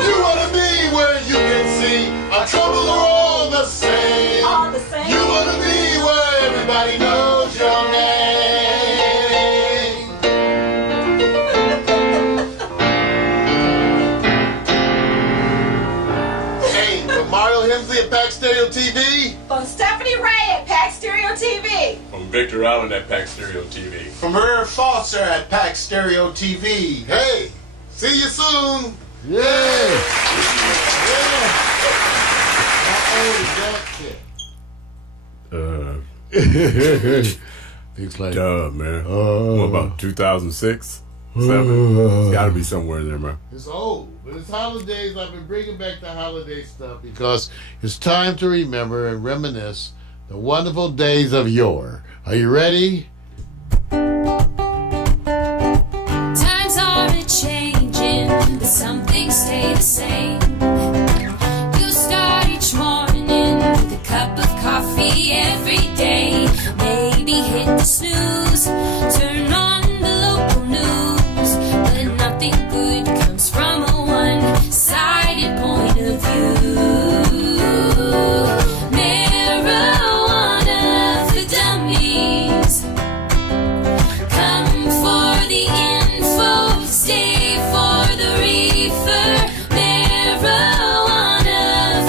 You wanna be where you can see our troubles are all the same. All the same. You wanna be where everybody knows your name. Hey, from Mario Hemsley at Pack Stereo TV. From Stephanie Ray at Pack Stereo TV. From Victor Allen at Pack Stereo TV. From Herb Foster at Pack Stereo TV. Hey, see you soon. Yeah. Yeah. How old is that kid? It's like, Duh, man. What about 2006? 7? It's got to be somewhere in there, man. it's old, but it's holidays. I've been bringing back the holiday stuff because it's time to remember and reminisce the wonderful days of yore. Are you ready? Times are a-changing, but some things stay the same. You start each morning with a cup of coffee every day. Maybe hit the snooze, turn on the local news, but nothing good comes from a one-sided point of view. Marijuana for dummies. Come for the info, stay for the reefer. Marijuana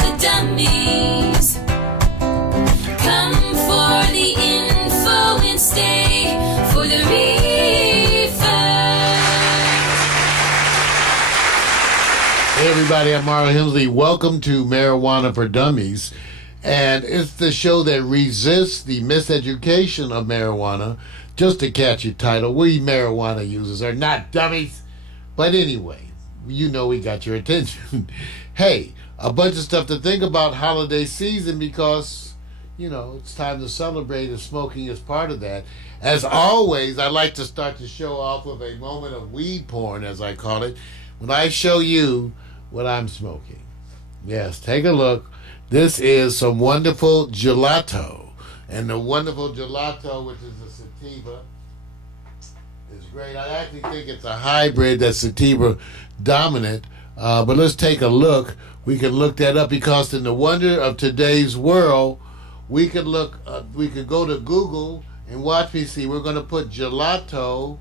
for dummies. Come for the info and stay for the reefer. Hey everybody, I'm Mario Hemsley. Welcome to Marijuana for Dummies. And it's the show that resists the miseducation of marijuana. Just a catchy title. We marijuana users are not dummies. But anyway, you know we got your attention. Hey, a bunch of stuff to think about holiday season because, you know, it's time to celebrate and smoking is part of that. As always, I like to start the show off with a moment of weed porn, as I call it, when I show you what I'm smoking. Yes, take a look. This is some wonderful gelato. And the wonderful gelato, which is a sativa, is great. I actually think it's a hybrid that's sativa dominant. But let's take a look. We can look that up because in the wonder of today's world, we could look. We could go to Google and watch me see. We're going to put gelato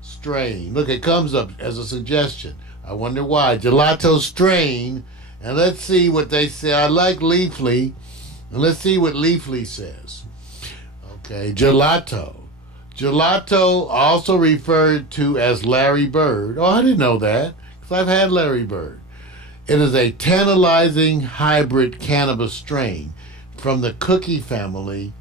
strain. Look, it comes up as a suggestion. I wonder why. Gelato strain, And let's see what they say. I like Leafly. And let's see what Leafly says. Okay, gelato. Gelato, also referred to as Larry Bird. Oh, I didn't know that, because I've had Larry Bird. It is a tantalizing hybrid cannabis strain from the cookie family,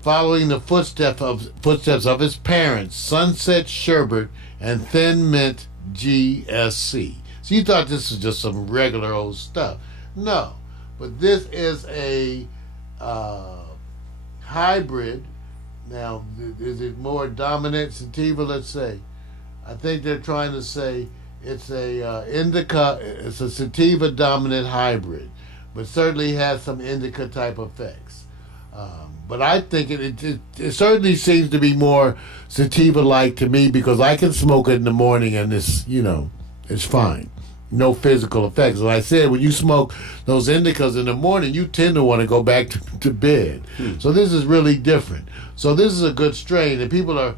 following the footsteps of his parents, Sunset Sherbet and Thin Mint GSC. So you thought this was just some regular old stuff. No, but this is a hybrid. Now, is it more dominant sativa? Let's say. I think they're trying to say it's a indica. It's a sativa dominant hybrid, but certainly has some indica type effects. But I think it certainly seems to be more sativa-like to me, because I can smoke it in the morning and it's fine. No physical effects. As I said, when you smoke those indicas in the morning, you tend to want to go back to bed. So this is really different. So this is a good strain, and people are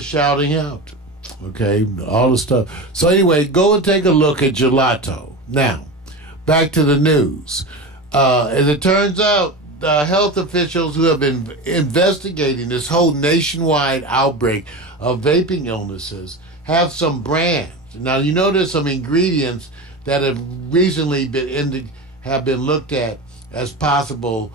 shouting out. Okay, all the stuff. So anyway, go and take a look at gelato. Now, back to the news. As it turns out, health officials who have been investigating this whole nationwide outbreak of vaping illnesses have some brands. Now, you know there's some ingredients that have recently been looked at as possibly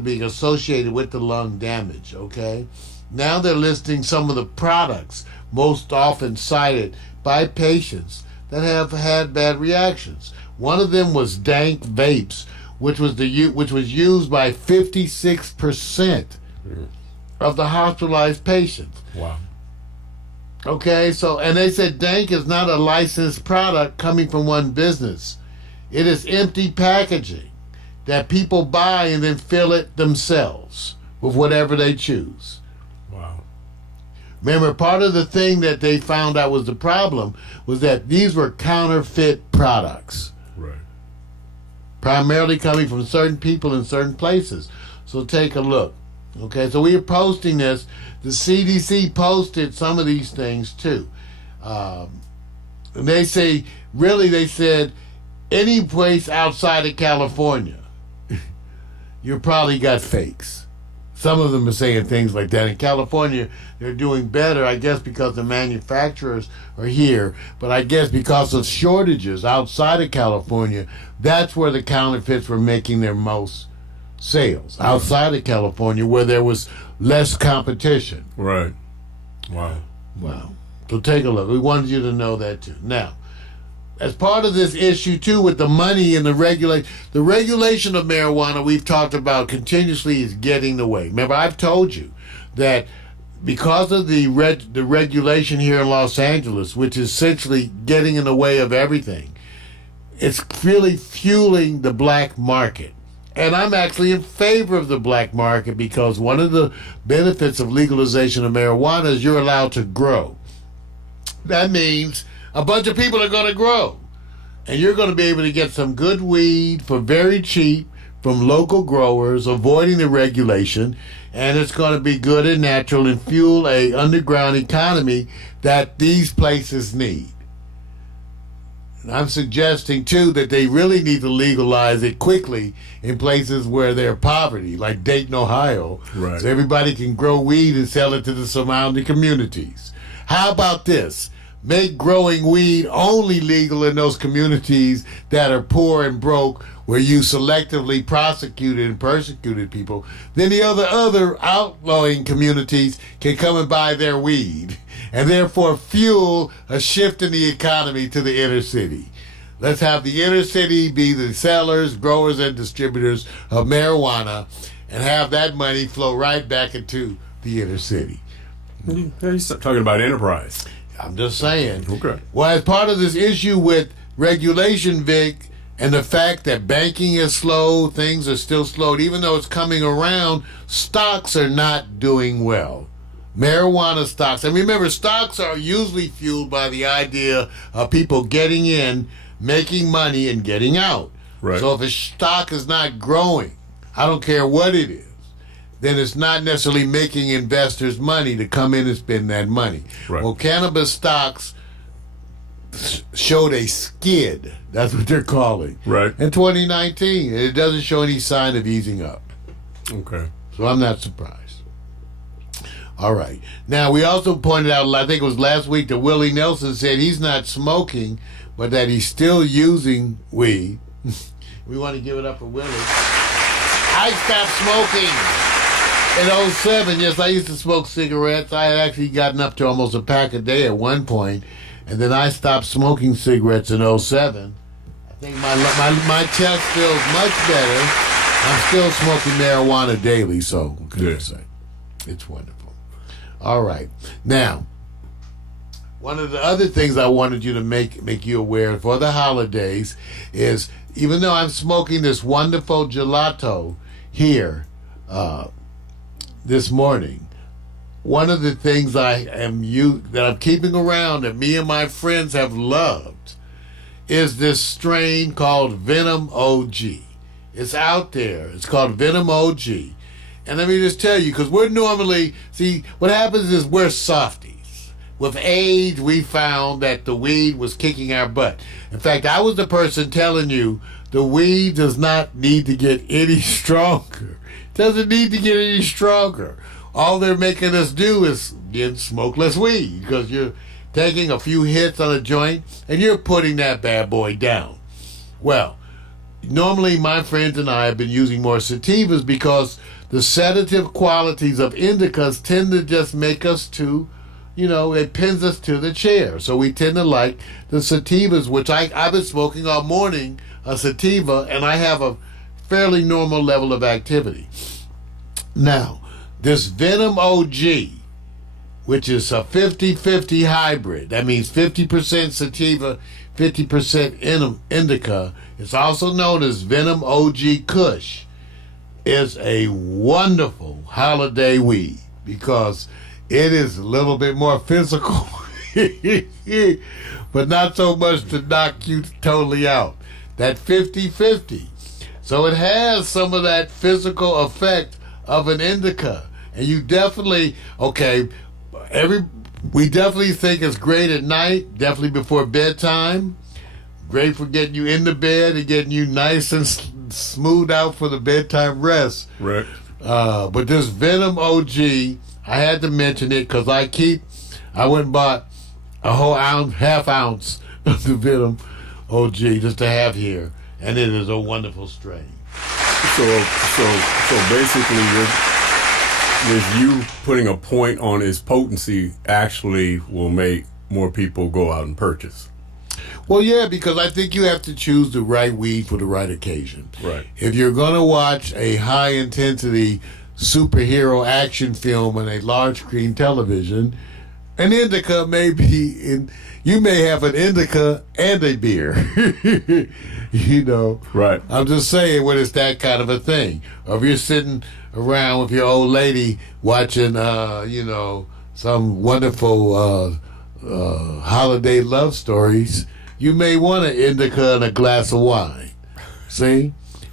being associated with the lung damage, okay? Now they're listing some of the products most often cited by patients that have had bad reactions. One of them was dank vapes, which was used by 56% of the hospitalized patients. Wow. Okay, so, and they said dank is not a licensed product coming from one business. It is empty packaging that people buy and then fill it themselves with whatever they choose. Wow. Remember, part of the thing that they found out was the problem was that these were counterfeit products. Right. Primarily coming from certain people in certain places. So take a look. Okay, so we are posting this. The CDC posted some of these things too. And they said any place outside of California, you probably got fakes. Some of them are saying things like that. In California, they're doing better, I guess, because the manufacturers are here. But I guess because of shortages outside of California, that's where the counterfeits were making their most sales. Outside of California, where there was less competition. Right. Wow. Wow. So take a look. We wanted you to know that too. Now, as part of this issue too, with the money and the regulation of marijuana we've talked about continuously is getting in the way. Remember, I've told you that because of the regulation here in Los Angeles, which is essentially getting in the way of everything, it's really fueling the black market. And I'm actually in favor of the black market, because one of the benefits of legalization of marijuana is you're allowed to grow. That means a bunch of people are going to grow. And you're going to be able to get some good weed for very cheap from local growers, avoiding the regulation. And it's going to be good and natural and fuel a underground economy that these places need. And I'm suggesting, too, that they really need to legalize it quickly in places where there's poverty, like Dayton, Ohio, right, so everybody can grow weed and sell it to the surrounding communities. How about this? Make growing weed only legal in those communities that are poor and broke, where you selectively prosecuted and persecuted people. Then the other outlawing communities can come and buy their weed, and therefore fuel a shift in the economy to the inner city. Let's have the inner city be the sellers, growers, and distributors of marijuana, and have that money flow right back into the inner city. You're talking about enterprise. I'm just saying. Okay. Well, as part of this issue with regulation, Vic, and the fact that banking is slow, things are still slowed, even though it's coming around, stocks are not doing well. Marijuana stocks. And remember, stocks are usually fueled by the idea of people getting in, making money, and getting out. Right. So if a stock is not growing, I don't care what it is, then it's not necessarily making investors money to come in and spend that money. Right. Well, cannabis stocks showed a skid. That's what they're calling. Right. In 2019, it doesn't show any sign of easing up. Okay. So I'm not surprised. All right. Now, we also pointed out, I think it was last week, that Willie Nelson said he's not smoking, but that he's still using weed. We want to give it up for Willie. I stopped smoking in 07. Yes, I used to smoke cigarettes. I had actually gotten up to almost a pack a day at one point, and then I stopped smoking cigarettes in 07. I think my chest feels much better. I'm still smoking marijuana daily, so what can I say? It's wonderful. All right. Now, one of the other things I wanted you to make you aware for the holidays is, even though I'm smoking this wonderful gelato here this morning, one of the things that I'm keeping around that me and my friends have loved is this strain called Venom OG. It's out there. It's called Venom OG. And let me just tell you, because we're normally, see, what happens is we're softies. With age, we found that the weed was kicking our butt. In fact, I was the person telling you the weed does not need to get any stronger. It doesn't need to get any stronger. All they're making us do is get smokeless weed, because you're taking a few hits on a joint and you're putting that bad boy down. Well, normally my friends and I have been using more sativas because the sedative qualities of indicas tend to just make us it pins us to the chair. So we tend to like the sativas, which I've been smoking all morning, a sativa, and I have a fairly normal level of activity. Now, this Venom OG, which is a 50-50 hybrid, that means 50% sativa, 50% indica, it's also known as Venom OG Kush, is a wonderful holiday weed because it is a little bit more physical, but not so much to knock you totally out. That 50-50. So it has some of that physical effect of an indica. And you definitely, we definitely think it's great at night, definitely before bedtime. Great for getting you in the bed and getting you nice and smooth out for the bedtime rest. Right. But this Venom OG, I had to mention it because I went and bought a whole half ounce of the Venom OG just to have here, and it is a wonderful strain. So basically, with you putting a point on its potency, actually will make more people go out and purchase. Well, yeah, because I think you have to choose the right weed for the right occasion. Right. If you're going to watch a high-intensity superhero action film on a large screen television, an indica may be you may have an indica and a beer. Right. I'm just saying when it's that kind of a thing. Or if you're sitting around with your old lady watching, some wonderful holiday love stories, you may want an indica and a glass of wine. See?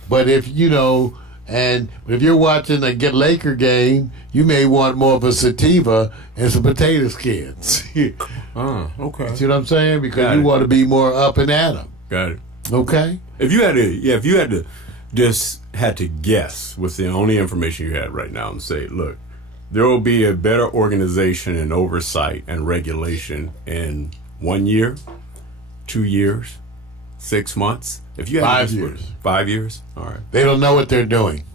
But if you're watching a Laker game, you may want more of a sativa and some potato skins. Okay. See what I'm saying? Because you want to be more up and at 'em. Got it. Okay? If you had to guess with the only information you had right now and say, look, there will be a better organization and oversight and regulation in 1 year, 2 years, 6 months. If you had 5 years. 5 years? All right. They don't know what they're doing.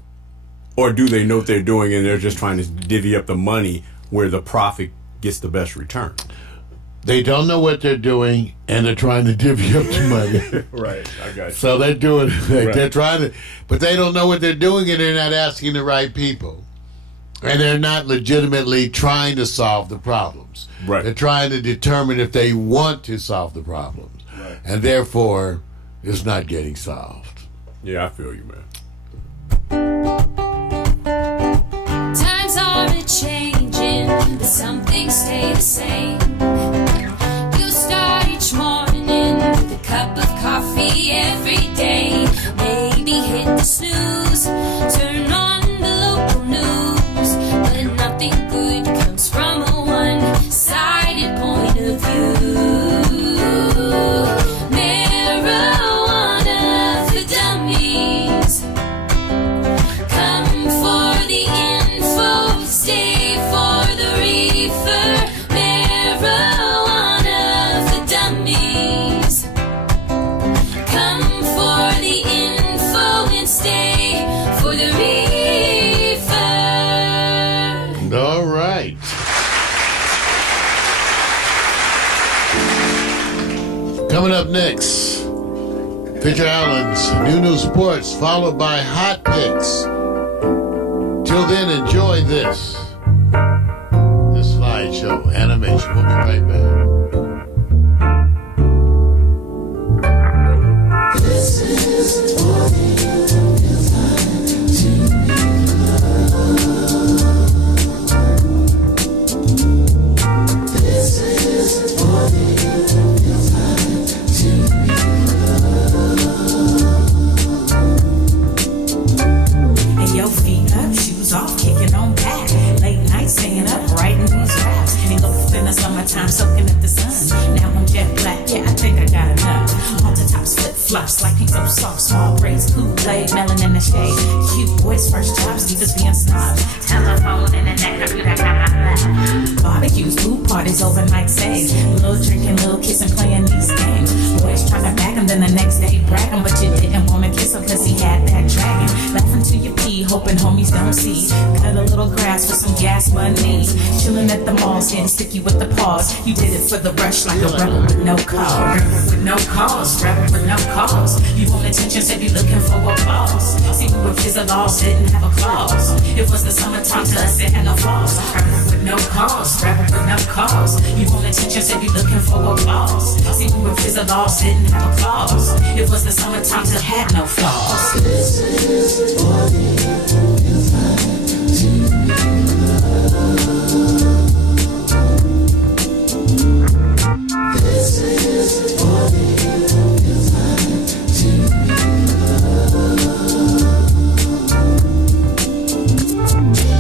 Or do they know what they're doing and they're just trying to divvy up the money where the profit gets the best return? They don't know what they're doing, and they're trying to divvy up the money. Right, I got you. So they're doing, Right. they're trying to, but they don't know what they're doing, and they're not asking the right people. And they're not legitimately trying to solve the problems. Right. They're trying to determine if they want to solve the problems. Right. And therefore, it's not getting solved. Yeah, I feel you, man. Times are a-changing, but some things stay the same. You start each morning with a cup of coffee every day. Maybe hit the snooze, turn on the local news, but nothing good comes from a one-sided point of view. Coming up next, Victor Allen's New Sports, followed by Hot Picks. Till then, enjoy this slideshow animation. We'll be right back. This is what it feels like to make love. This is what it feels like to make love. And your feet up, shoes off, kicking on back. Late night staying up, writing these raps. Ain't loafed in the summertime, soaking up the sun. Now I'm jet black, yeah, I think I got enough. On the tops, flip flops, like pink so soft, small braids, Kool-Aid, melon in the shade. Cute boys, first jobs, divas being snobs. Telephone, internet, computer, got my lap. Barbecues, food parties, overnight stays. Little drinking, little kissing, playing these games. Boys trying to bag him, then the next day brag him, but you didn't want to kiss him cause he had that dragon. Laughing to your pee, hoping homies don't see. Cut a little grass with some gas money. Chilling at the malls, getting sticky with the paws. You did it for the rush like a rebel with no cause. Rebel with no cause, rebel with no cause. You want attention, said you looking for applause. See, we were kids of laws, didn't have a clause. It was the summertime to us, it had no flaws. Rebel with no cause, rebel with no cause. You want attention, said you looking for applause. See, we were kids of laws, didn't have a clause. It was the summertime to had no flaws. This is what it feels like to make love. This is what it feels like to make love.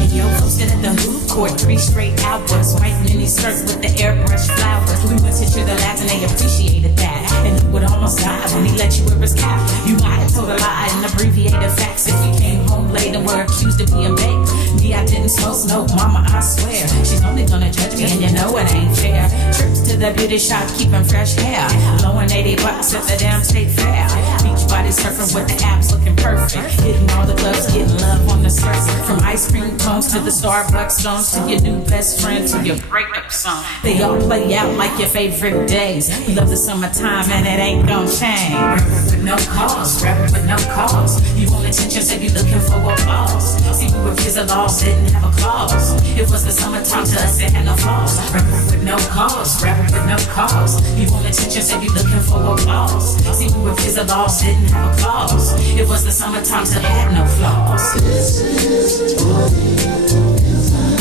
And yo, posted at the hoop court, 3 straight hours. White mini skirt with the airbrush flowers. We went to the labs and they appreciated that. And he would almost die when he let you wear his cap. You might have told a lie and abbreviated facts if you came home late and were accused of being baked. Me, I didn't smoke, mama, I swear. She's only gonna judge me and you know it ain't fair. Trips to the beauty shop, keeping fresh hair. Blowing $80 at the damn state fair. Beach body surfing with the abs looking perfect. Hitting all the clubs, getting love on the surface. From ice cream cones to the Starbucks songs, to your new best friend, to your breakup song. They all play out like your favorite days. We love the summertime and it ain't gon' change. Rebel with no cause, rebel with no cause. You want attention, said you looking for applause. See, we were kids of laws, didn't have a clause. It was the summertime to us, it had no flaws. Rebel with no cause, rebel with no cause. You want attention, said you looking for applause. See, we were kids of laws, didn't have a clause. It was the summertime to had no flaws. This is what it feels like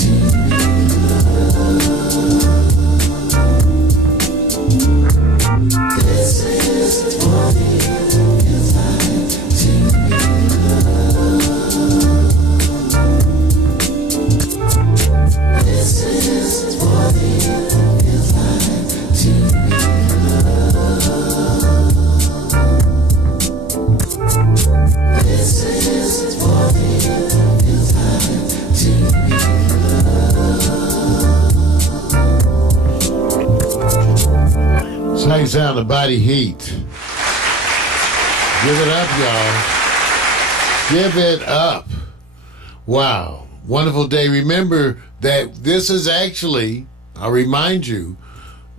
to make love. This is what it feels like to make love. This is what it feels like to make love. This is what it feels like to make love. It's how you sound the body heat. Give it up, y'all. Give it up. Wow. Wonderful day. Remember that this is actually, I'll remind you,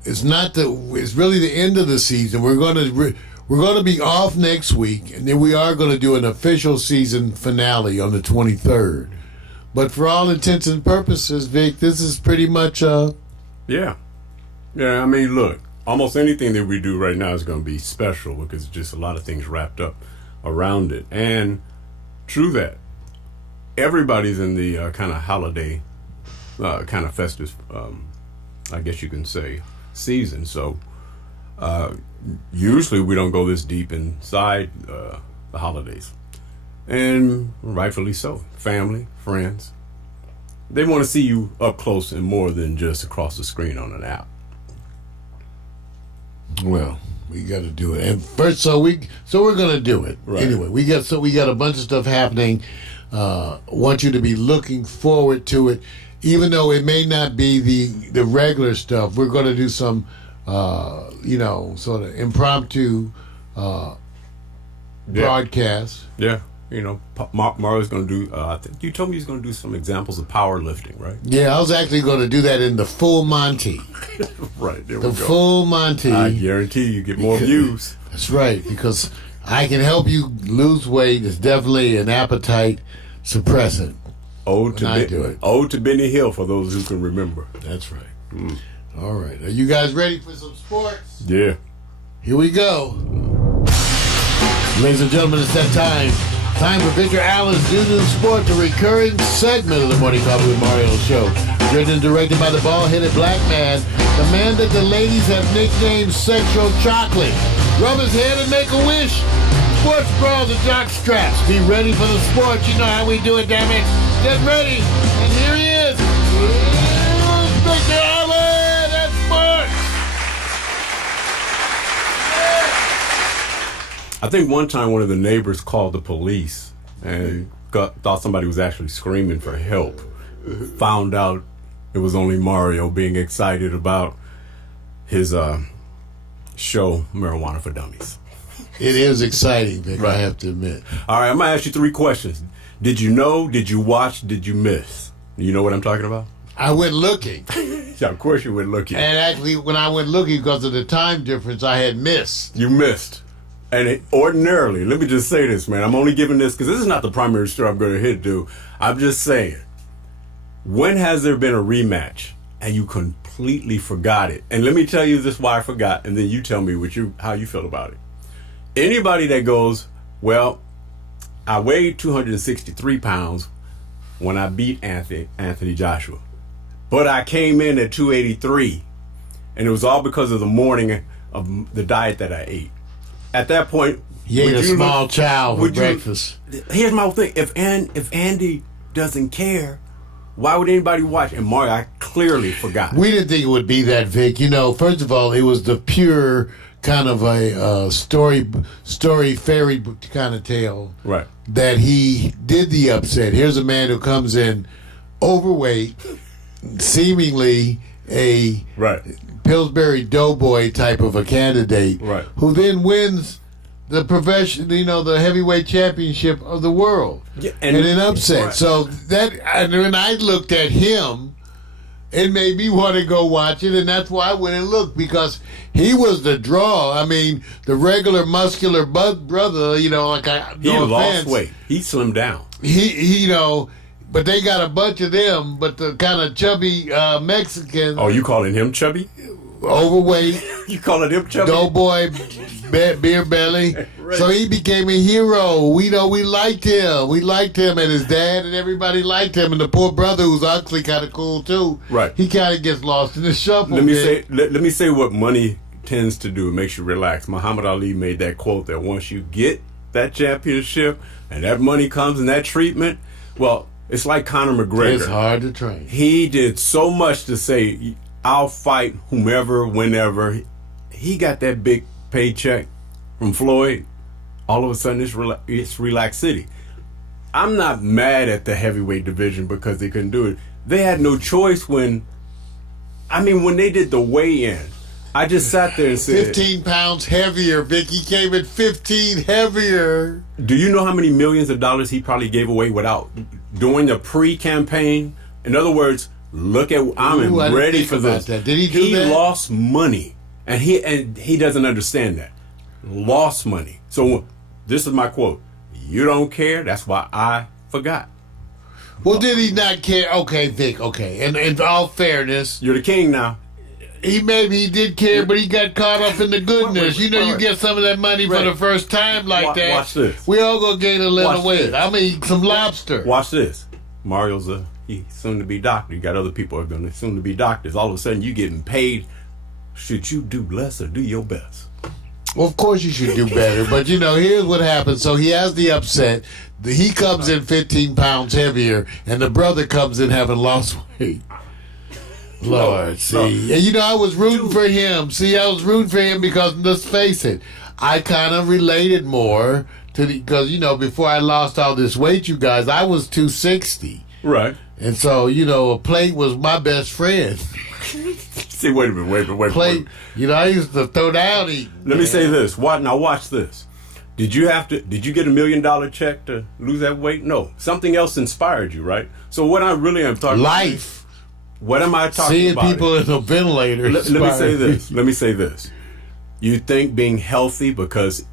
it's really the end of the season. We're going to be off next week, and then we are going to do an official season finale on the 23rd. But for all intents and purposes, Vic, this is pretty much Yeah, I mean, look, almost anything that we do right now is going to be special because it's just a lot of things wrapped up around it. And true that, everybody's in the kind of holiday, kind of festive, I guess you can say, season. So usually we don't go this deep inside the holidays. And rightfully so. Family, friends, they want to see you up close and more than just across the screen on an app. Well, we got to do it. And first, so we're going to do it. Right. Anyway, we got a bunch of stuff happening. Want you to be looking forward to it, even though it may not be the regular stuff. We're going to do some, sort of impromptu broadcasts. Yeah. You know, Mario's going to do. I think you told me he's going to do some examples of powerlifting, right? Yeah, I was actually going to do that in the full Monty. Right, there we The go. full Monty. I guarantee you get more views. That's right, because I can help you lose weight. It's definitely an appetite suppressant. Ode I do it. to Benny Hill for those who can remember. That's right. All right. Are you guys ready for some sports? Yeah. Here we go. Ladies and gentlemen, it's that time. Time for Victor Allen's New Sports, a recurring segment of the Morning Coffee with Mario show. Written and directed by the bald-headed black man, the man that the ladies have nicknamed Sexual Chocolate. Rub his head and make a wish. Sports bras and jock straps. Be ready for the sports. You know how we do it, damn it. Get ready. And here he is. Here's Victor Allen at sports. I think one time one of the neighbors called the police and thought somebody was actually screaming for help. Found out it was only Mario being excited about his show, Marijuana for Dummies. It is exciting, Vic, Right. I have to admit. All right, I'm going to ask you 3 questions. Did you know? Did you watch? Did you miss? You know what I'm talking about? I went looking. Yeah, of course you went looking. And actually, when I went looking, because of the time difference, I had missed. You missed. And ordinarily, let me just say this, man. I'm only giving this because this is not the primary story I'm going to hit, dude. I'm just saying, when has there been a rematch and you completely forgot it? And let me tell you this why I forgot, and then you tell me how you feel about it. Anybody that goes, well, I weighed 263 pounds when I beat Anthony Joshua, but I came in at 283, and it was all because of the morning of the diet that I ate. At that point, He ate a small child for would you- breakfast. Here's my whole thing: if Andy doesn't care, why would anybody watch? And Mario, I clearly forgot. We didn't think it would be that, Vic. You know, first of all, it was the pure kind of a story fairy kind of tale. Right. That he did the upset. Here's a man who comes in overweight, seemingly a Right. Pillsbury Doughboy type of a candidate, Right. who then wins the the heavyweight championship of the world, Yeah, and an upset. right. So that, and when I looked at him, it made me want to go watch it, and that's why I went and looked, because he was the draw. I mean, the regular muscular brother, He no lost offense, weight. He slimmed down. he but they got a bunch of them, but the kind of chubby Mexican, Oh, you calling him chubby? overweight, You calling him chubby? doughboy, beer belly. Right. So he became a hero. We liked him. We liked him, and his dad and everybody liked him. And the poor brother, who's actually kind of cool too. Right. He kind of gets lost in the shuffle. Let me Vic. say. Let me say what money tends to do. It makes you relax. Muhammad Ali made that quote that once you get that championship and that money comes and that treatment, well, it's like Conor McGregor. It's hard to train. He did so much to say, I'll fight whomever, whenever. He got that big paycheck from Floyd. All of a sudden, it's Relax City. I'm not mad at the heavyweight division because they couldn't do it. They had no choice when they did the weigh-in. I just sat there and said, 15 pounds heavier, Vic. He came in 15 heavier. do you know how many millions of dollars he probably gave away without doing the pre-campaign? In other words, look at, I didn't ready think for about this. that. Did he do He that? lost money, and he doesn't understand that. Lost money. So this is my quote: "You don't care. That's why I forgot." Well, did he not care? Okay, Vic, okay. And in all fairness, You're the king now. he did care, but he got caught up in the goodness. Wait, You wait. get some of that money for Right. the first time like that. Watch this. We all gonna gain a little Watch weight. this. I mean, some lobster. Watch this. Mario's he's soon to be doctor. You got other people who are going to soon to be doctors. All of a sudden, you getting paid. Should you do less or do your best? Well, of course you should do better. But, here's what happens. So he has the upset. He comes in 15 pounds heavier, and the brother comes in having lost weight. Lord, see. And, I was rooting for him. See, I was rooting for him because, let's face it, I kind of related more to because, before I lost all this weight, you guys, I was 260. Right. And so, a plate was my best friend. See, wait a minute. Plate, I used to throw down eating. Let me say this. Watch this. Did you get $1 million check to lose that weight? No. Something else inspired you, right? So what I really am talking life. What am I talking Seeing about? Seeing people in a ventilator. Let me say this. You think being healthy, because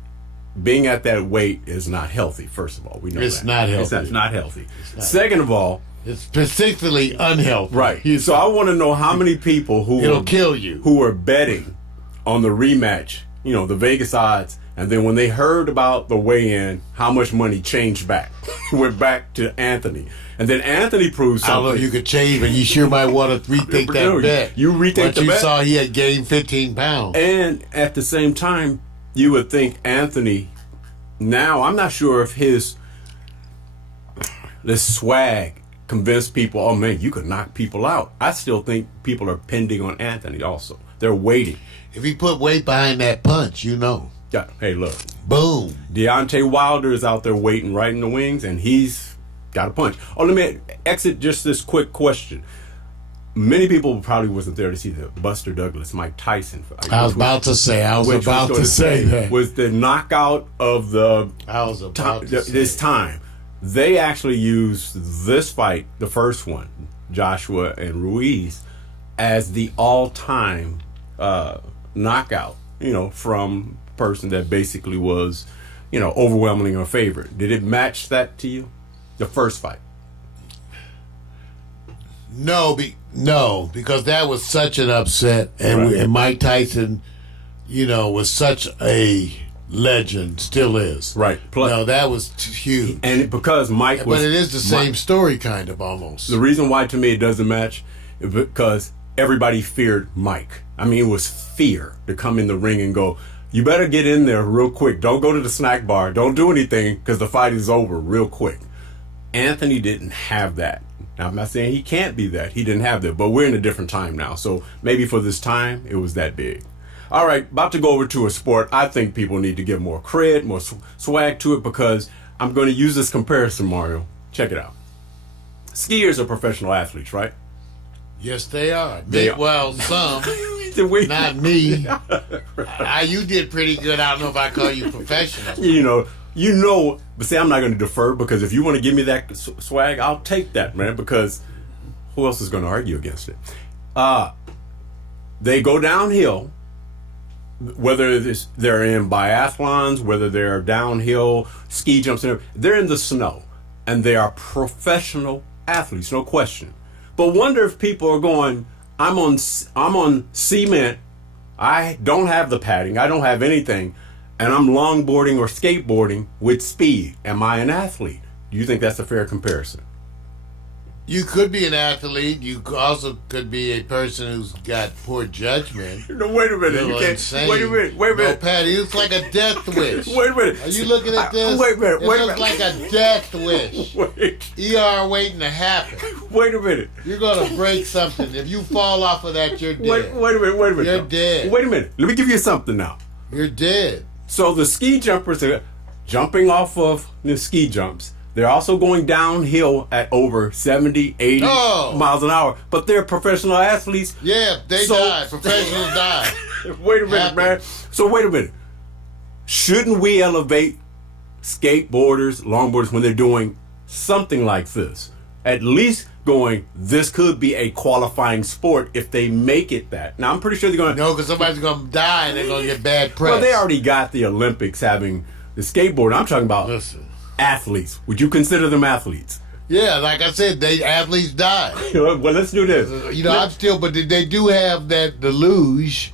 being at that weight is not healthy, first of all. We know it's that. Not healthy. It's not healthy. Second of all, it's particularly unhealthy. Right. So I want to know how many people kill you. Who were betting on the rematch, the Vegas odds, and then when they heard about the weigh-in, how much money changed back? Went back to Anthony. And then Anthony proved something. I don't know if you could change, but you sure might want to rethink that bet. You rethink the bet. You saw he had gained 15 pounds. And at the same time, you would think Anthony, now I'm not sure if this swag convinced people, oh man, you could knock people out. I still think people are pending on Anthony also. They're waiting. If he put weight behind that punch, Yeah, hey, look. Boom. Deontay Wilder is out there waiting right in the wings, and he's got a punch. Oh, let me exit just this quick question. Many people probably wasn't there to see the Buster Douglas, Mike Tyson fight. I was about to say that. Was the knockout of this time. They actually used this fight, the first one, Joshua and Ruiz, as the all-time knockout, from a person that basically was, overwhelming or favorite. Did it match that to you? The first fight? No, because that was such an upset, and Mike Tyson, was such a legend, still is. Right. No, that was huge. And because Mike was... But it is the same story, kind of, almost. The reason why, to me, it doesn't match is because everybody feared Mike. I mean, it was fear to come in the ring and go, you better get in there real quick. Don't go to the snack bar. Don't do anything because the fight is over real quick. Anthony didn't have that. Now, I'm not saying he can't be that. He didn't have that. But we're in a different time now. So maybe for this time, it was that big. All right, about to go over to a sport. I think people need to give more cred, more swag to it, because I'm going to use this comparison, Mario. Check it out. Skiers are professional athletes, right? Yes, they are. Well, some. Not me. You did pretty good. I don't know if I call you professional. But see, I'm not going to defer, because if you want to give me that swag, I'll take that, man, because who else is going to argue against it? They go downhill, whether they're in biathlons, whether they're downhill, ski jumps, they're in the snow, and they are professional athletes, no question. But wonder if people are going, I'm on cement, I don't have the padding, I don't have anything, and I'm longboarding or skateboarding with speed. Am I an athlete? Do you think that's a fair comparison? You could be an athlete. You also could be a person who's got poor judgment. No, wait a minute. You can't. Insane. Wait a minute. No, Patty, it's like a death wish. Wait a minute. Are you looking at this? Wait a minute. It looks like a death wish. ER waiting to happen. Wait a minute. You're going to break something. If you fall off of that, you're dead. Wait a minute. You're dead. Wait a minute. Let me give you something now. You're dead. So the ski jumpers are jumping off of the ski jumps. They're also going downhill at over 70, 80 miles an hour. But they're professional athletes. Yeah, they die. Professionals die. Wait a minute, man. So wait a minute. Shouldn't we elevate skateboarders, longboarders when they're doing something like this? At least going, this could be a qualifying sport if they make it that. Now, I'm pretty sure they're going to... No, because somebody's going to die and they're going to get bad press. Well, they already got the Olympics having the skateboard. I'm talking about athletes. Would you consider them athletes? Yeah, like I said, athletes die. Well, let's do this. But they do have the luge,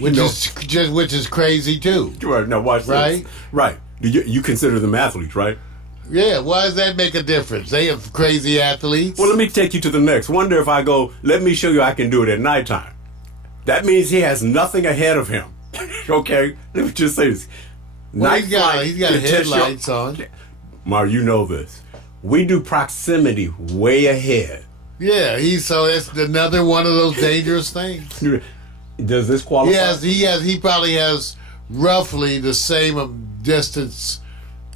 which is crazy too. Right. Now watch this. Right. You consider them athletes, right? Yeah. Why does that make a difference? They have crazy athletes. Well, let me take you to the next. Wonder if I go, let me show you I can do it at nighttime. That means he has nothing ahead of him. Okay? Let me just say this. Well, he's got headlights on. Mar, you know this. We do proximity way ahead. Yeah, so it's another one of those dangerous things. Does this qualify? He probably has roughly the same distance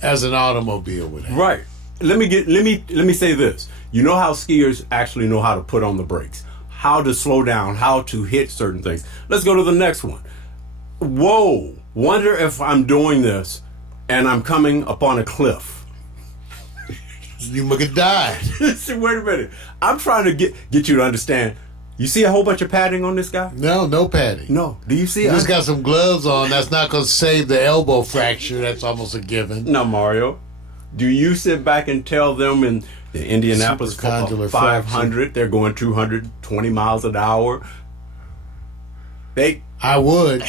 as an automobile would have. Right. Let me say this. You know how skiers actually know how to put on the brakes, how to slow down, how to hit certain things. Let's go to the next one. Whoa. Wonder if I'm doing this and I'm coming upon a cliff. You could die. Wait a minute. I'm trying to get you to understand. You see a whole bunch of padding on this guy? No padding. No. Do you see He it? just got some gloves on. That's not going to save the elbow fracture. That's almost a given. No, Mario. Do you sit back and tell them in the Indianapolis Supercondylar 500 they're going 220 miles an hour? I would.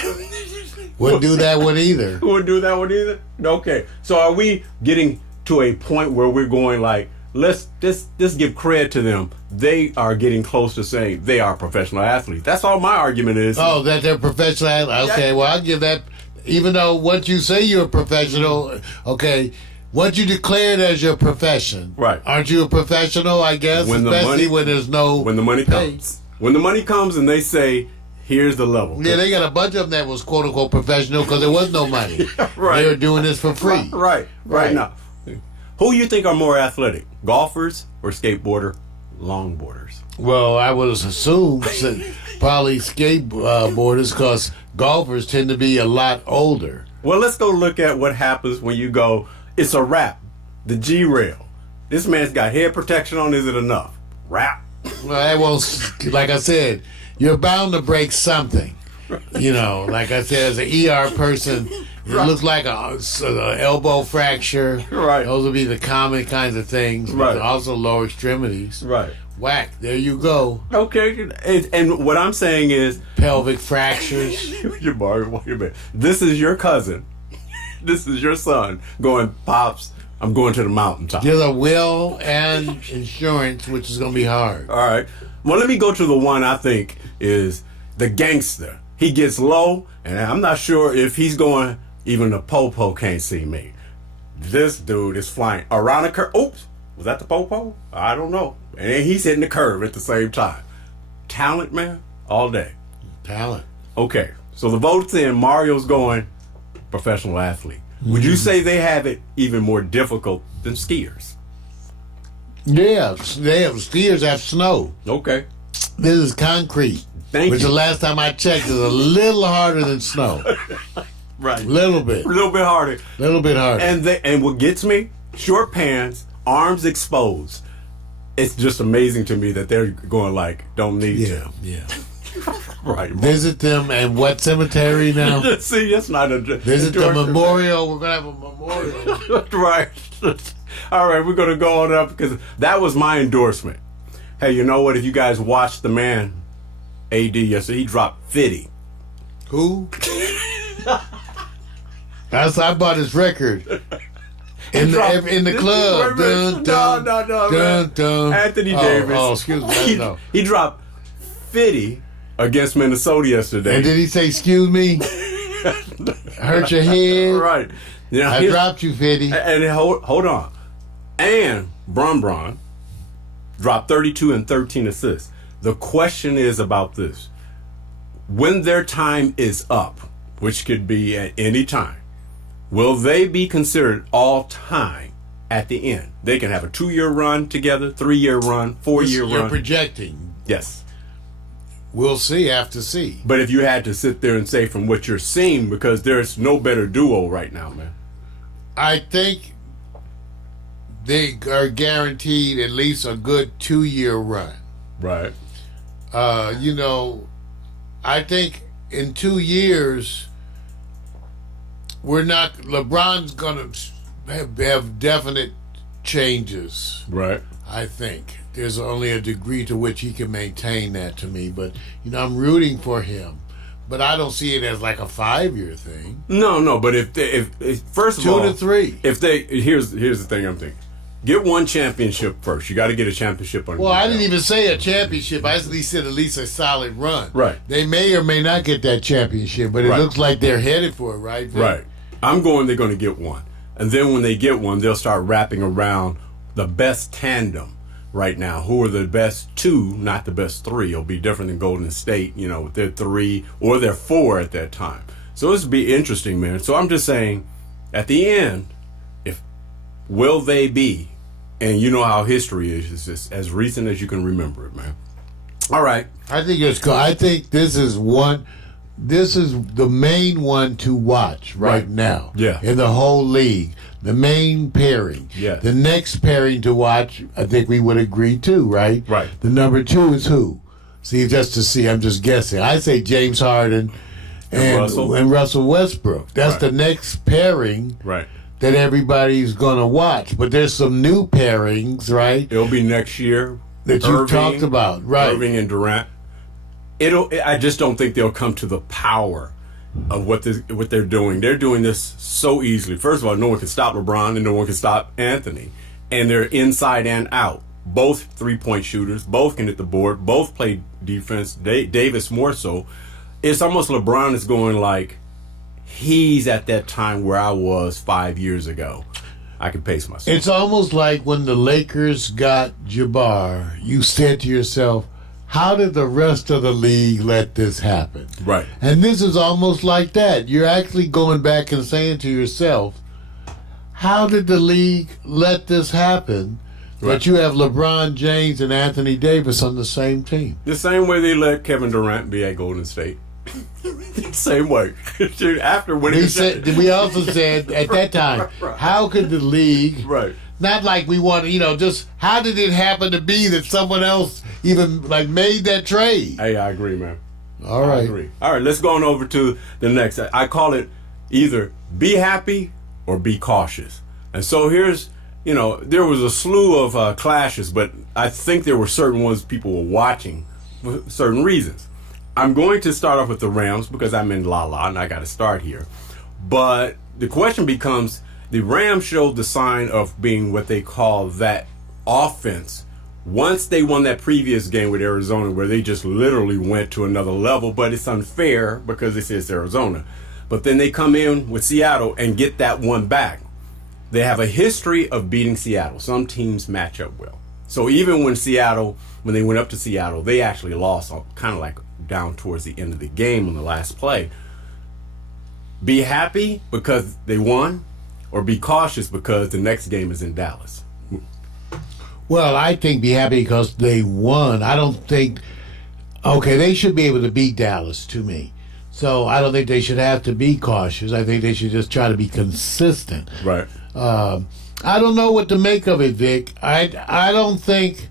Wouldn't do that one either. Wouldn't do that one either? Okay. So are we getting to a point where we're going like, let's give credit to them. They are getting close to saying they are professional athletes. That's all my argument is. Oh, that they're professional athletes. Okay, well, I'll give that. Even though once you say you're a professional, okay, once you declare it as your profession, right? Aren't you a professional? I guess, especially when there's no when the money comes. When the money comes and they say, here's the level. Yeah, they got a bunch of them that was quote unquote professional because there was no money. Right. They were doing this for free. Right now. Who you think are more athletic, golfers or longboarders? Well, I would assume probably skateboarders because golfers tend to be a lot older. Well, let's go look at what happens when you go, it's a wrap, the G-rail. This man's got head protection on, is it enough? Wrap. Well, that won't, like I said, you're bound to break something. You know, like I said, as an ER person, it looks like a elbow fracture. Right. Those would be the common kinds of things. Right. But also lower extremities. Right. Whack. There you go. Okay. And what I'm saying is... pelvic fractures. Wait a minute. This is your cousin. This is your son going, Pops, I'm going to the mountaintop. There's a will and insurance, which is going to be hard. All right. Well, let me go to the one I think is the gangster. He gets low, and I'm not sure if he's going, even the po-po can't see me. This dude is flying around a curve. Oops, was that the po-po? I don't know. And he's hitting the curve at the same time. Talent, man, all day. Talent. Okay, so the vote's in. Mario's going professional athlete. Would you say they have it even more difficult than skiers? Yeah, skiers have snow. Okay. This is concrete. Which the last time I checked is a little harder than snow. Right. Little bit. A little bit harder. Little bit harder. And what gets me, short pants, arms exposed. It's just amazing to me that they're going like, don't need to. Yeah. Right. Visit them and what cemetery now? See, that's not a... Visit the memorial. We're going to have a memorial. Right. All right, we're going to go on up because that was my endorsement. Hey, you know what? If you guys watched the man, AD, yesterday, he dropped 50. Who? I bought his record. In the club. Dun, dun, no, dun, dun. Anthony Davis. Oh, excuse me. No. He dropped 50 against Minnesota yesterday. And did he say, excuse me? Hurt your head? Right. Now, I dropped you, 50. And hold on. And Bron dropped 32 and 13 assists. The question is about this. When their time is up, which could be at any time, will they be considered all time at the end? They can have a 2-year run together, 3-year run, 4-year run. You're projecting. Yes. We'll see after see. But if you had to sit there and say from what you're seeing, because there's no better duo right now, man. I think they are guaranteed at least a good 2-year run. Right. I think in 2 years, LeBron's going to have definite changes. Right. I think. There's only a degree to which he can maintain that to me. But, I'm rooting for him. But I don't see it as like a 5-year thing. No. But if first of all, 2 to 3. Here's the thing I'm thinking. Get one championship first. You got to get a championship on. Well, I didn't even say a championship. I said at least a solid run. Right. They may or may not get that championship, but it looks like they're headed for it, right? Vic? Right. I'm going. They're going to get one, and then when they get one, they'll start wrapping around the best tandem right now. Who are the best 2, not the best 3? It'll be different than Golden State, with their 3 or their 4 at that time. So this will be interesting, man. So I'm just saying, at the end, will they be? And you know how history is. It's just as recent as you can remember it, man. All right. I think it's cool. I think this is one this is the main one to watch right now. Yeah. In the whole league. The main pairing. Yes. The next pairing to watch, I think we would agree too, right? Right. The number 2 is who? See, just to see, I'm just guessing. I say James Harden and Russell Westbrook. That's the next pairing Right. that everybody's going to watch. But there's some new pairings, right? It'll be next year. That you talked about, right? Irving and Durant. I just don't think they'll come to the power of what they're doing. They're doing this so easily. First of all, no one can stop LeBron and no one can stop Anthony. And they're inside and out. Both 3-point shooters. Both can hit the board. Both play defense. Davis more so. It's almost LeBron is going like he's at that time where I was 5 years ago. I can pace myself. It's almost like when the Lakers got Jabbar, you said to yourself, how did the rest of the league let this happen? Right. And this is almost like that. You're actually going back and saying to yourself, how did the league let this happen? Right. That you have LeBron James and Anthony Davis on the same team. The same way they let Kevin Durant be at Golden State. Same way. After winning, we also said at that time, how could the league, right? Not like we want, just how did it happen to be that someone else even made that trade? Hey, I agree, man. All right. I agree. All right, let's go on over to the next. I call it either be happy or be cautious. And so here's, there was a slew of clashes, but I think there were certain ones people were watching for certain reasons. I'm going to start off with the Rams because I'm in La and I got to start here. But the question becomes, the Rams showed the sign of being what they call that offense. Once they won that previous game with Arizona where they just literally went to another level, but it's unfair because this is Arizona. But then they come in with Seattle and get that one back. They have a history of beating Seattle. Some teams match up well. So even when they went up to Seattle, they actually lost kind of like down towards the end of the game on the last play. Be happy because they won, or be cautious because the next game is in Dallas? Well, I think be happy because they won. I don't think, they should be able to beat Dallas to me. So I don't think they should have to be cautious. I think they should just try to be consistent. Right. I don't know what to make of it, Vic. I don't think,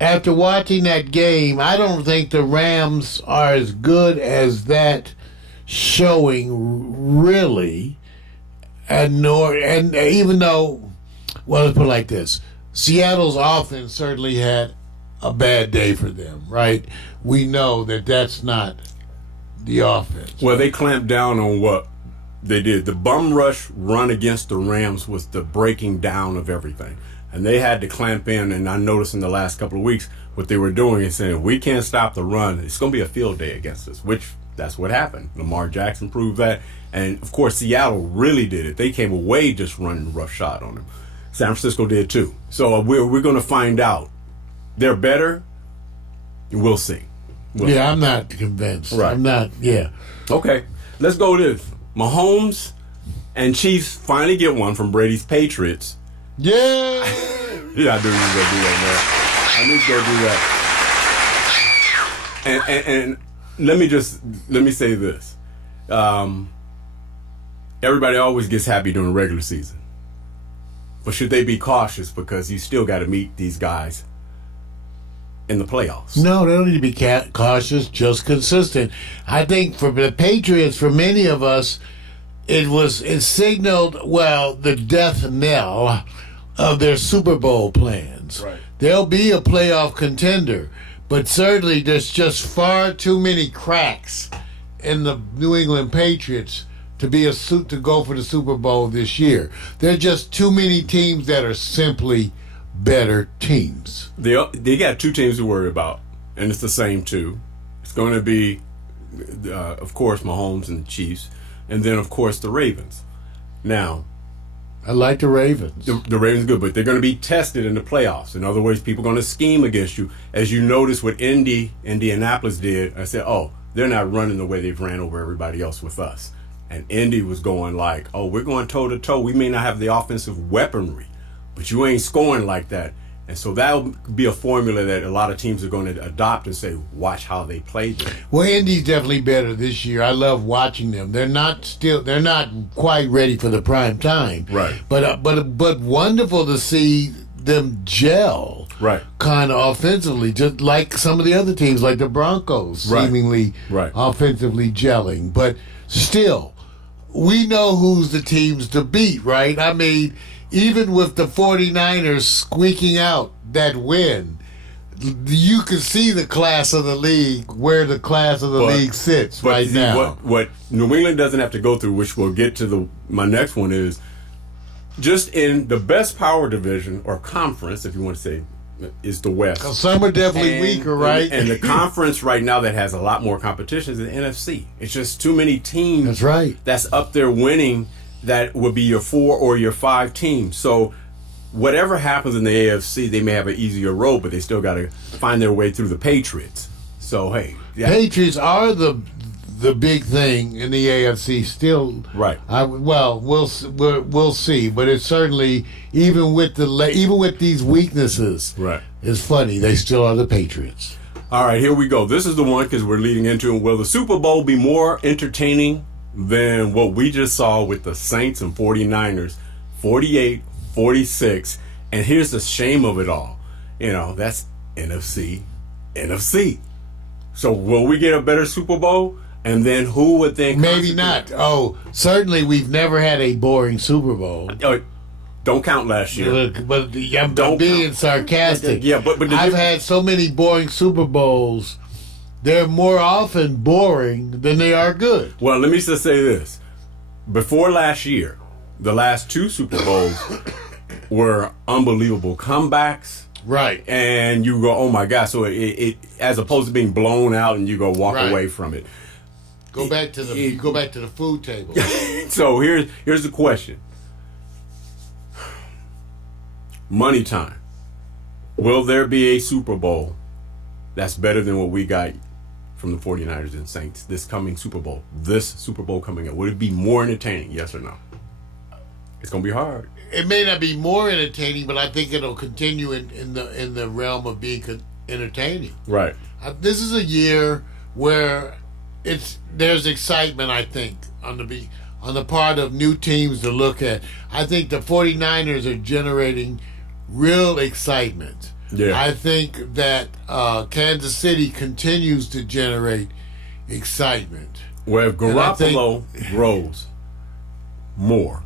after watching that game, I don't think the Rams are as good as that showing, really. And even though, let's put it like this, Seattle's offense certainly had a bad day for them, right? We know that that's not the offense. Well, they clamped down on what they did. The bum rush run against the Rams was the breaking down of everything. And they had to clamp in, and I noticed in the last couple of weeks what they were doing is saying, we can't stop the run. It's going to be a field day against us, which that's what happened. Lamar Jackson proved that. And, of course, Seattle really did it. They came away just running roughshod on them. San Francisco did, too. So we're going to find out. They're better. We'll see. I'm not convinced. Right. I'm not, Okay, let's go with this. Mahomes and Chiefs finally get one from Brady's Patriots. Yeah. Yeah, I knew you were going to do that, man. I knew you were going to do that. And let me say this. Everybody always gets happy during the regular season. But should they be cautious because you still got to meet these guys in the playoffs? No, they don't need to be cautious, just consistent. I think for the Patriots, for many of us, it signaled, the death knell of their Super Bowl plans. Right. They'll be a playoff contender, but certainly there's just far too many cracks in the New England Patriots to go for the Super Bowl this year. There are just too many teams that are simply better teams. They got two teams to worry about, and it's the same two. It's going to be, of course, Mahomes and the Chiefs, and then, of course, the Ravens. Now, I like the Ravens. The Ravens are good, but they're going to be tested in the playoffs. In other words, people are going to scheme against you. As you notice what Indianapolis did, I said, they're not running the way they've ran over everybody else with us. And Indy was going we're going toe-to-toe. We may not have the offensive weaponry, but you ain't scoring like that. And so that'll be a formula that a lot of teams are going to adopt and say, watch how they play them. Well, Indy's definitely better this year. I love watching them. They're not quite ready for the prime time. Right. But wonderful to see them gel. Right. Kind of offensively, just like some of the other teams, like the Broncos, seemingly offensively gelling. But still, we know who's the teams to beat, right? I mean, even with the 49ers squeaking out that win, you can see the class of the league, where the class of the league sits right now. What New England doesn't have to go through, which we'll get to my next one, is just in the best power division or conference, if you want to say, is the West. Some are definitely weaker, right? And the conference right now that has a lot more competition is the NFC. It's just too many teams. That's right. That's up there winning. That would be your 4 or your 5 teams. So whatever happens in the AFC, they may have an easier road, but they still got to find their way through the Patriots. So hey, Patriots are the big thing in the AFC still. Right. We'll see, but it's certainly even with these weaknesses. Right. It's funny, they still are the Patriots. All right, here we go. This is the one because we're leading into it. Will the Super Bowl be more entertaining than what we just saw with the Saints and 49ers, 48-46? And here's the shame of it all. That's NFC. So will we get a better Super Bowl? And then who would then... Maybe not. Oh, certainly we've never had a boring Super Bowl. Don't count last year. Look, but I'm being sarcastic. Yeah, but I've had so many boring Super Bowls. They're more often boring than they are good. Well, let me just say this. Before last year, the last 2 Super Bowls were unbelievable comebacks. Right. And you go, oh my God. So it as opposed to being blown out and you go walk away from it. Go back to the food table. So here's the question. Money time. Will there be a Super Bowl that's better than what we got from the 49ers and Saints this coming Super Bowl? This Super Bowl coming up. Would it be more entertaining? Yes or no? It's going to be hard. It may not be more entertaining, but I think it'll continue in the realm of being entertaining. Right. This is a year where there's excitement, I think, on the part of new teams to look at. I think the 49ers are generating real excitement. Yeah. I think that Kansas City continues to generate excitement. Well, if Garoppolo grows more.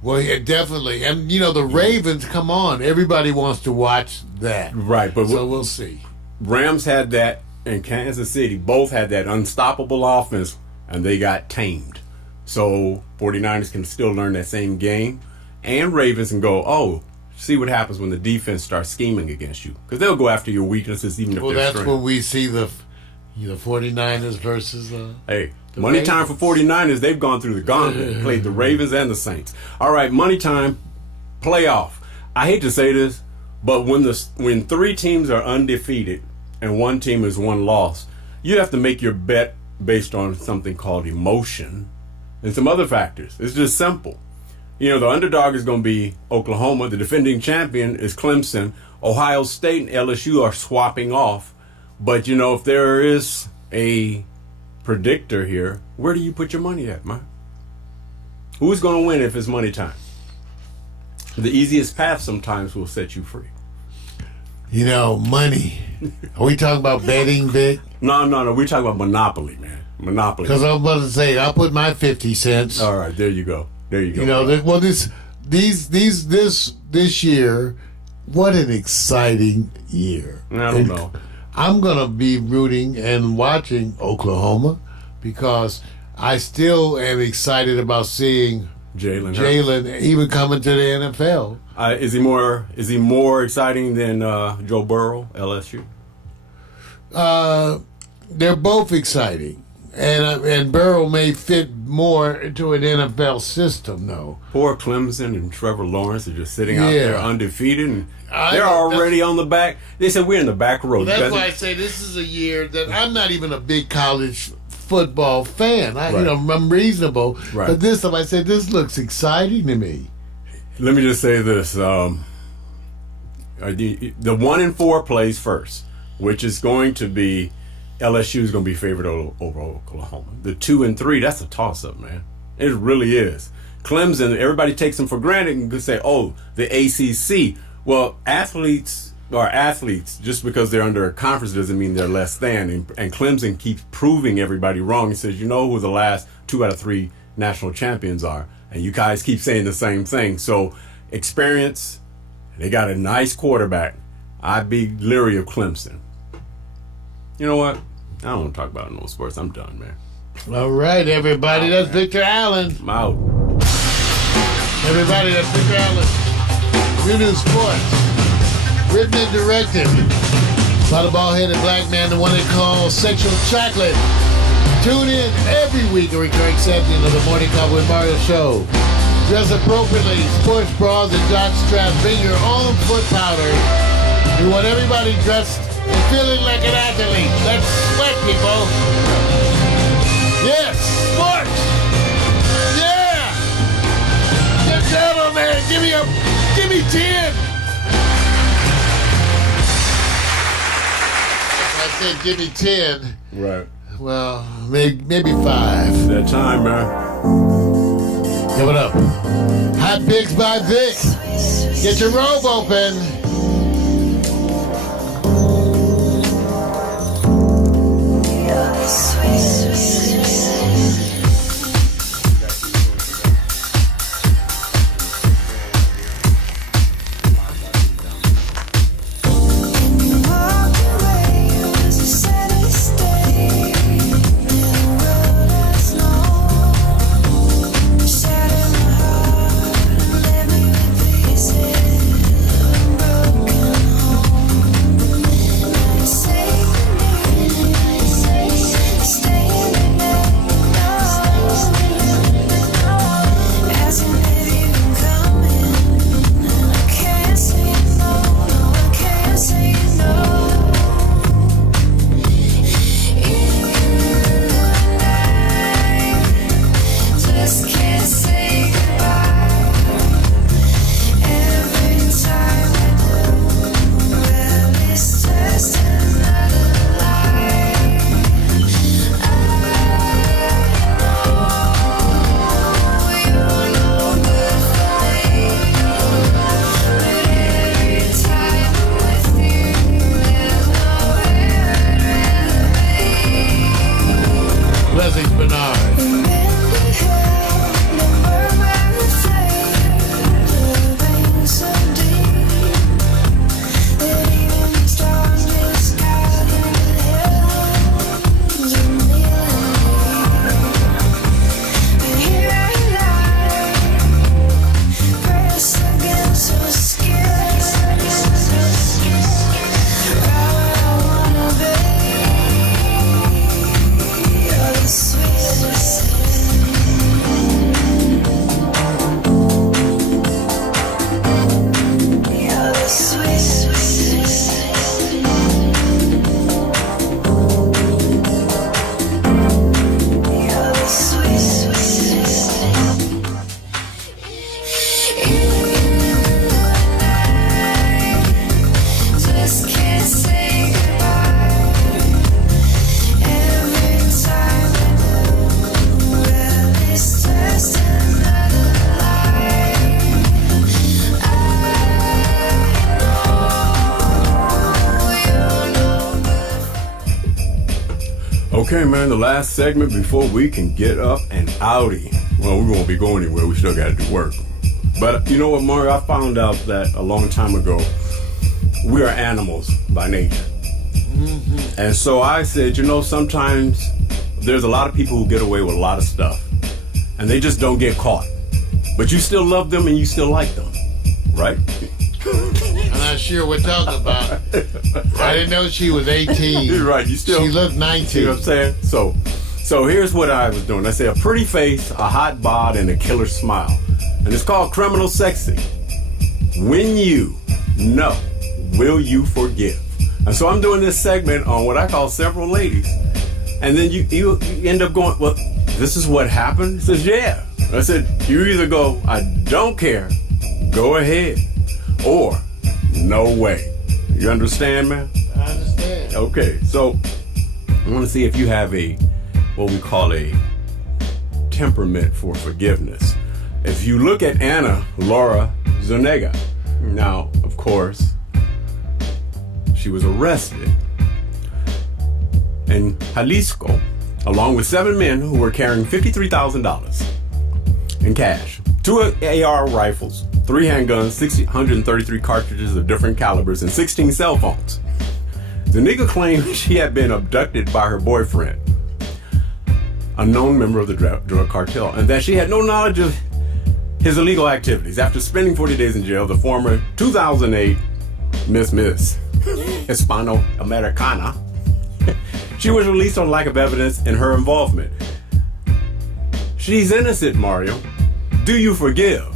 Well, yeah, definitely. And, the Ravens, come on. Everybody wants to watch that. Right. So we'll see. Rams had that, and Kansas City both had that unstoppable offense, and they got tamed. So 49ers can still learn that same game, and Ravens can go, see what happens when the defense starts scheming against you. Because they'll go after your weaknesses even if they're that's strength. when we see the 49ers versus... money time for 49ers. They've gone through the gauntlet, played the Ravens and the Saints. All right, money time, playoff. I hate to say this, but when 3 teams are undefeated and 1 team is 1 loss, you have to make your bet based on something called emotion and some other factors. It's just simple. The underdog is going to be Oklahoma. The defending champion is Clemson. Ohio State and LSU are swapping off. But, if there is a predictor here, where do you put your money at, man? Who's going to win if it's money time? The easiest path sometimes will set you free. Money. Are we talking about betting, Vic? No. We're talking about Monopoly, man. Monopoly. Because I was about to say, I'll put my 50 cents. All right, there you go. This year, what an exciting year. I don't know. I'm going to be rooting and watching Oklahoma because I still am excited about seeing Jalen even coming to the NFL. Is he more exciting than Joe Burrow, LSU? They're both exciting. And Burrow may fit more into an NFL system, though. Poor Clemson and Trevor Lawrence are just sitting out there undefeated, and they're already on the back. They said we're in the back row. Well, that's why I say this is a year that I'm not even a big college football fan. I'm reasonable, but this time I said this looks exciting to me. Let me just say this: The 1 and 4 plays first, which is going to be LSU is going to be favored over Oklahoma. The 2 and 3, that's a toss-up, man. It really is. Clemson, everybody takes them for granted and could say, oh, the ACC. Well, athletes are athletes. Just because they're under a conference doesn't mean they're less than. And Clemson keeps proving everybody wrong. He says, you know who the last 2 out of 3 national champions are. And you guys keep saying the same thing. So experience, they got a nice quarterback. I'd be leery of Clemson. You know what? I don't want to talk about no sports. I'm done, man. All right, everybody. That's Victor Allen. I'm out. Everybody, that's Victor Allen. New Sports. Written and directed by the bald-headed black man, the one they call Sexual Chocolate. Tune in every week, a recurring segment of the Morning Cover with Mario show. Dress appropriately, sports bras and jock straps. Bring your own foot powder. We want everybody dressed and feeling like an athlete. Let's sweat, people. Yes, sports. Yeah. Get down on there. Give me 10. I said give me 10. Right. Well, maybe 5. That time, man. Give it up. Hot Picks by Vic. Get your robe open. Okay, man, the last segment before we can get up and outie. Well, we won't be going anywhere. We still got to do work. But you know what, Mario? I found out that a long time ago, we are animals by nature. Mm-hmm. And so I said, you know, sometimes there's a lot of people who get away with a lot of stuff. And they just don't get caught. But you still love them and you still like them. Right? I'm not sure what we're talking about. I didn't know she was 18. You're right. She looked 19. See what I'm saying? So here's what I was doing. I said a pretty face, a hot bod, and a killer smile. And it's called Criminal Sexy. When you know, will you forgive? And so I'm doing this segment on what I call several ladies. And then you end up going, well, this is what happened? He says, yeah. I said, you either go, I don't care, go ahead. Or, No way. You understand, man? I understand. Okay, so I want to see if you have what we call a temperament for forgiveness. If you look at Anna Laura Zuniga, now, of course, she was arrested in Jalisco along with 7 men who were carrying $53,000 in cash, 2 AR rifles, 3 handguns, 633 cartridges of different calibers, and 16 cell phones. Zuniga claimed she had been abducted by her boyfriend, a known member of the drug cartel, and that she had no knowledge of his illegal activities. After spending 40 days in jail, the former 2008 Miss Hispano-Americana, she was released on lack of evidence in her involvement. She's innocent, Mario. Do you forgive?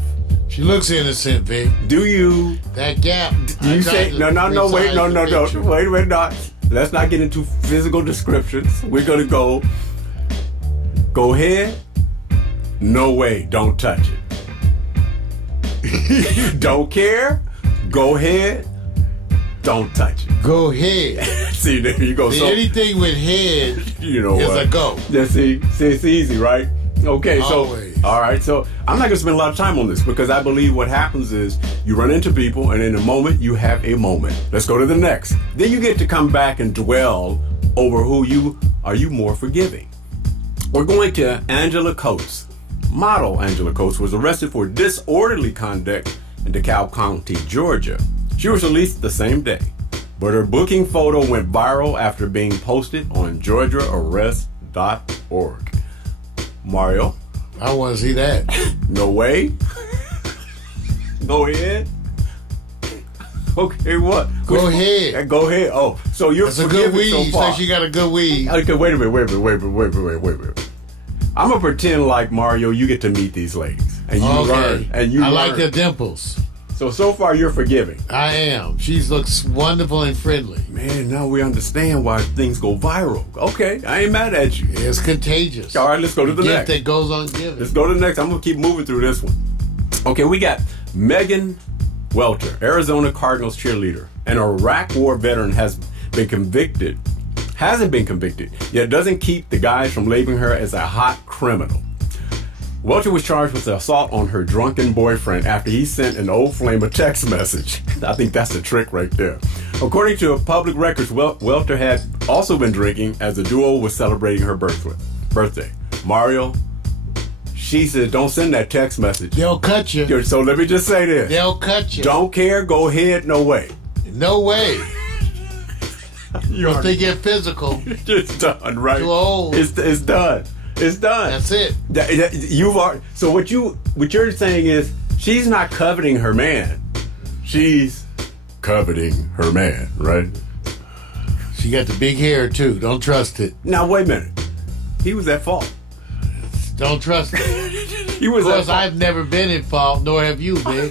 She looks innocent, Vic. Do you? That gap. You say no, wait, no. Wait, no. Let's not get into physical descriptions. We're gonna go ahead. No way, don't touch it. Don't care. Go ahead. Don't touch it. Go ahead. See, there you go. So anything with head, you know is what? a go. Yeah, see, it's easy, right? Okay, Always. So all right, so I'm not gonna spend a lot of time on this because I believe what happens is you run into people, and in a moment you have a moment. Let's go to the next. Then you get to come back and dwell over who you are. You more forgiving? We're going to Angela Coates. Model Angela Coates was arrested for disorderly conduct in DeKalb County, Georgia. She was released the same day, but her booking photo went viral after being posted on GeorgiaArrest.org. Mario? I want to see that. No way? Go ahead? Okay, what? Go ahead. Go ahead. Oh, so you're That's a good weed. so far. So she got a good weed. Okay, wait a minute. I'm gonna pretend like Mario, you get to meet these ladies. And you learn. And you I learn. like their dimples. So far you're forgiving. I am. She looks wonderful and friendly. Man, now we understand why things go viral. Okay, I ain't mad at you. It's contagious. All right, let's go to the next. That goes on giving. Let's go to the next. I'm gonna keep moving through this one. Okay, we got Megan Welter, Arizona Cardinals cheerleader, an Iraq War veteran, hasn't been convicted, yet doesn't keep the guys from labeling her as a hot criminal. Welter was charged with assault on her drunken boyfriend after he sent an old flame a text message. I think that's the trick right there. According to public records, Welter had also been drinking as the duo was celebrating her birthday. Mario, she said, don't send that text message. They'll cut you. So let me just say this. They'll cut you. Don't care, go ahead, no way. No way. You don't think you're physical. It's done, right? Too old. It's done. It's done. That's it. So what you're saying is she's not coveting her man. She's coveting her man, right? She got the big hair too. Don't trust it. Now wait a minute. He was at fault. Don't trust it. He was. Of course, I've never been at fault, nor have you, Big.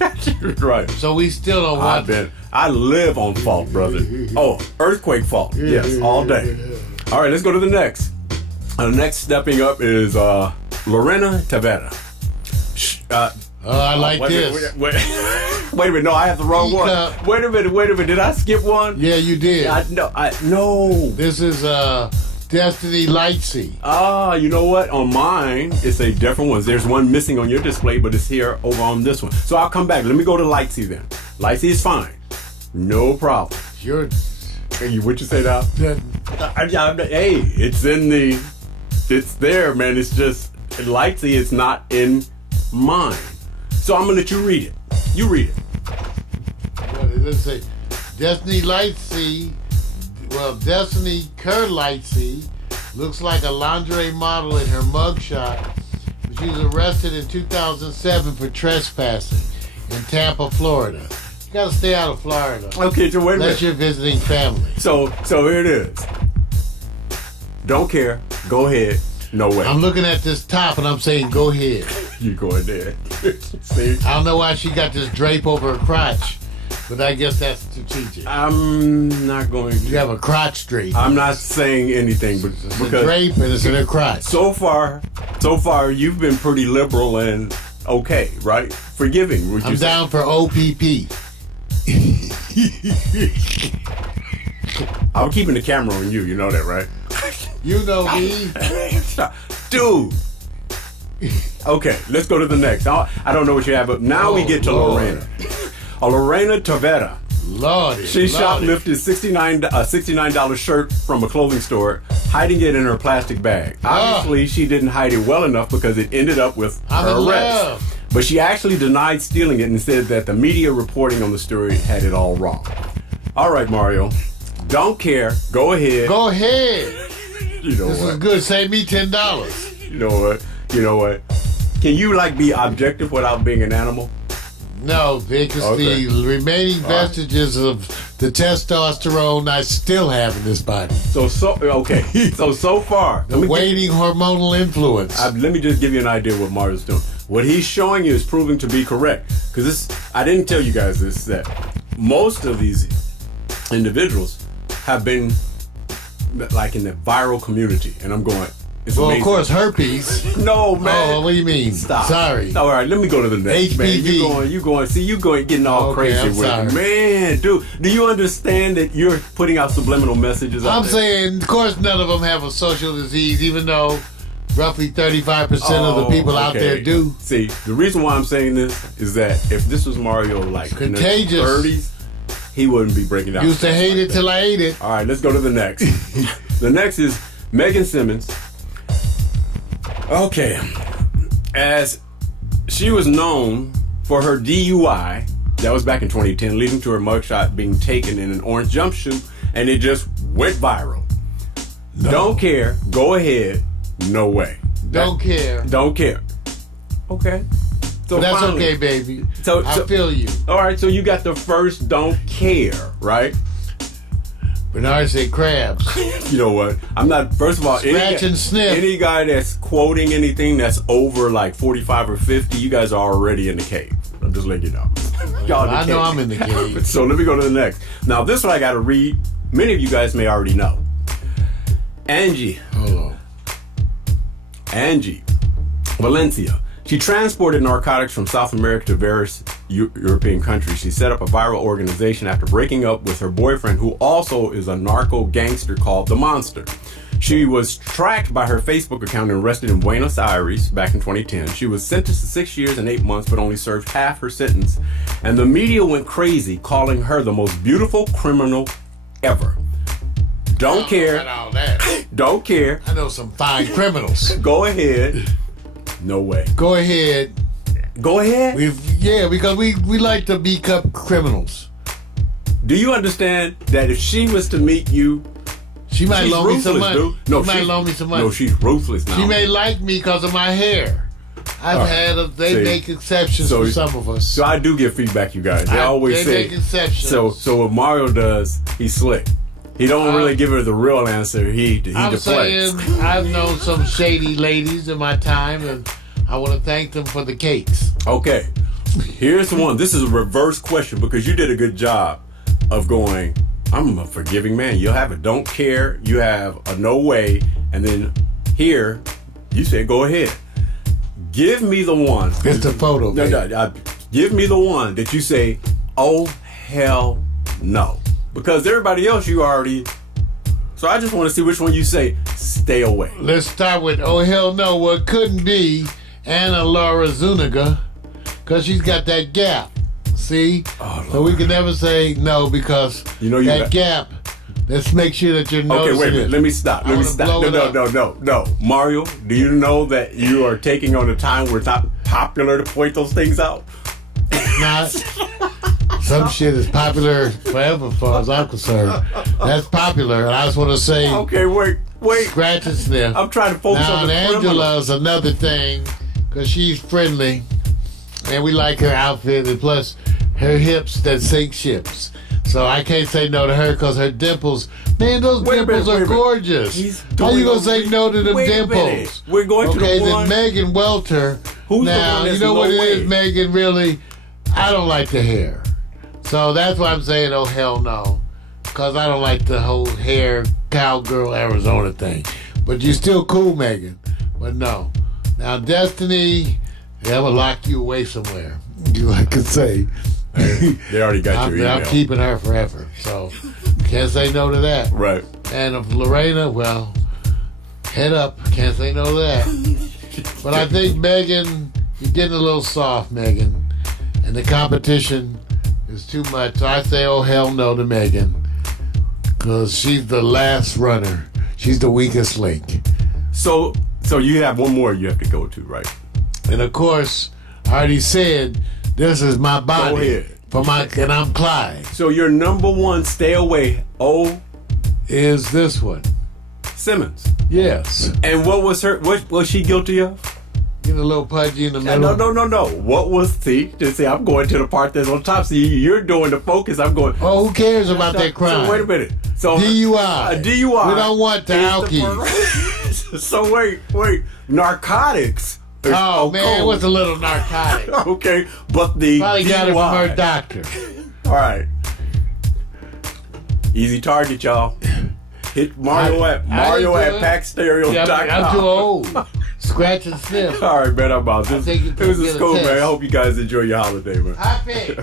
Right. So we still don't want. I live on fault, brother. Oh, earthquake fault. Yes, all day. All right, let's go to the next. The next stepping up is Lorena Tavera. I like this. Wait a minute. No, I have the wrong one. Wait a minute. Did I skip one? Yeah, you did. No. This is Destiny Lightsey. You know what? On mine, it's a different one. There's one missing on your display, but it's here over on this one. So I'll come back. Let me go to Lightsey then. Lightsey is fine. No problem. What you say now? Hey, it's there, man. It's just Lightsey. It's not in mine. So I'm gonna let you read it. You read it. What does it say? Destiny Lightsey. Well, Destiny Kerr Lightsey looks like a lingerie model in her mugshot. She was arrested in 2007 for trespassing in Tampa, Florida. You gotta stay out of Florida. Okay, so wait a minute. Unless you're visiting family. So here it is. Don't care. Go ahead. No way. I'm looking at this top and I'm saying, go ahead. You go ahead. See? I don't know why she got this drape over her crotch, but I guess that's strategic. I'm not going to. You have a crotch drape. I'm not saying anything, but it's a drape and it's in her crotch. So far, you've been pretty liberal and okay, right? Forgiving. I'm down for OPP. I'm keeping the camera on you. You know that, right? You know me. Dude. Okay, let's go to the next. I don't know what you have, but now we get to Lord. Lorena. Lorena Tavera. Lordy. She shoplifted a $69 shirt from a clothing store, hiding it in her plastic bag. Obviously, she didn't hide it well enough because it ended up with I'm her in arrest. love. But she actually denied stealing it and said that the media reporting on the story had it all wrong. All right, Mario. Don't care. Go ahead. Go ahead. You know This what? is good. Save me $10. You know what? You know what? Can you be objective without being an animal? No, because Okay. the remaining vestiges of the testosterone I still have in this body. So okay. so far, The waning hormonal influence. let me just give you an idea what Mario's doing. What he's showing you is proving to be correct. Because I didn't tell you guys this, that most of these individuals have been like in the viral community, and I'm going. It's well, amazing. of course, herpes. No, man. Oh, what do you mean? Stop. Sorry. All right, let me go to the next. Man, HPV. you going, getting all Okay, crazy I'm with sorry. it. Man, dude, do you understand that you're putting out subliminal messages out I'm there? saying, of course, none of them have a social disease, even though roughly 35% of the people out okay. there do. See, the reason why I'm saying this is that if this was Mario Contagious. in his 30s, he wouldn't be breaking out. Used to hate it till I ate it. All right, let's go to the next. The next is Megan Simmons. Okay, as she was known for her DUI, that was back in 2010, leading to her mugshot being taken in an orange jumpsuit, and it just went viral. No. Don't care. Go ahead. No way. Don't care. Don't care. Okay. So But that's finally- okay, baby. So- I feel you. All right, so you got the first don't care, right? Bernard said crabs. You know what? I'm not. First of all, Scratch and sniff. Any guy that's quoting anything that's over like 45 or 50, you guys are already in the cave. I'm just letting you know. Y'all in the I know cave. I'm in the cave. So let me go to the next. Now this one I got to read. Many of you guys may already know. Angie Valencia. She transported narcotics from South America to various European countries. She set up a viral organization after breaking up with her boyfriend, who also is a narco gangster called The Monster. She was tracked by her Facebook account and arrested in Buenos Aires back in 2010. She was sentenced to 6 years and 8 months, but only served half her sentence. And the media went crazy, calling her the most beautiful criminal ever. Don't care. Not all that. Don't care. I know some fine criminals. Go ahead. No way. Go ahead. Go ahead. Because we like to beat up criminals. Do you understand that if she was to meet you, she might she's loan me some ruthless, money. dude. No, she might loan me some money. No, she's ruthless now. She may like me because of my hair. I've had they make exceptions for some of us. So I do get feedback, you guys. They always say. make exceptions. So what Mario does, he's slick. He don't really give her the real answer. He I'm deflects. saying I've known some shady ladies in my time, and I want to thank them for the cakes. Okay, here's one. This is a reverse question because you did a good job of going, I'm a forgiving man. You'll have a don't care, you have a no way, and then here, you say go ahead. Give me the one. It's the photo. Give me the one that you say, oh, hell no. Because everybody else you already... So I just want to see which one you say, stay away. Let's start with, oh, hell no. Well, it couldn't be Anna Laura Zuniga because she's got that gap. See? So we can never say no because that gap, let's make sure that you're noticing. Okay, wait a minute. Let me stop. No. Mario, do you know that you are taking on a time where it's not popular to point those things out? Not. Some shit is popular forever, as far as I'm concerned. That's popular, and I just want to say. Okay, wait. Scratch and sniff. I'm trying to focus on the Angela's another thing, because she's friendly, and we like her outfit, and plus her hips that sink ships. So I can't say no to her because her dimples, man, those dimples are gorgeous. How you gonna say no to them dimples? We're going to the one. Then Megan Welter. Who's now, the one that's you know what no it way? is, Megan, really? I don't like the hair. So that's why I'm saying, oh, hell no. Because I don't like the whole hair cowgirl Arizona thing. But you're still cool, Megan. But no. Now, Destiny, that will lock you away somewhere. You like to say. They already got your email. I'm keeping her forever, so can't say no to that. Right. And of Lorena, well, head up, can't say no to that. But I think Megan, you're getting a little soft, Megan, and the competition is too much. So I say, oh hell no to Megan, because she's the last runner. She's the weakest link. So you have one more you have to go to, right? And of course, I already said this is my body. Go ahead. And I'm Clyde. So your number one stay away is this one. Simmons. Yes. And what was she guilty of? Getting a little pudgy in the middle. No. What was just say I'm going to the part that's on top. See, you're doing the focus. I'm going. Oh, who cares about that crime? So wait a minute. So DUI. A DUI. We don't want the alkies. So wait. Narcotics. Oh man, it was a little narcotic. Okay, but the probably got it DUI. from her doctor. All right. Easy target, y'all. Hit Mario at PackStereo.com. Yeah, I'm too old. Scratch and sniff. All right, man. I'm out. This is cool, man. I test. hope you guys enjoy your holiday, man. Happy.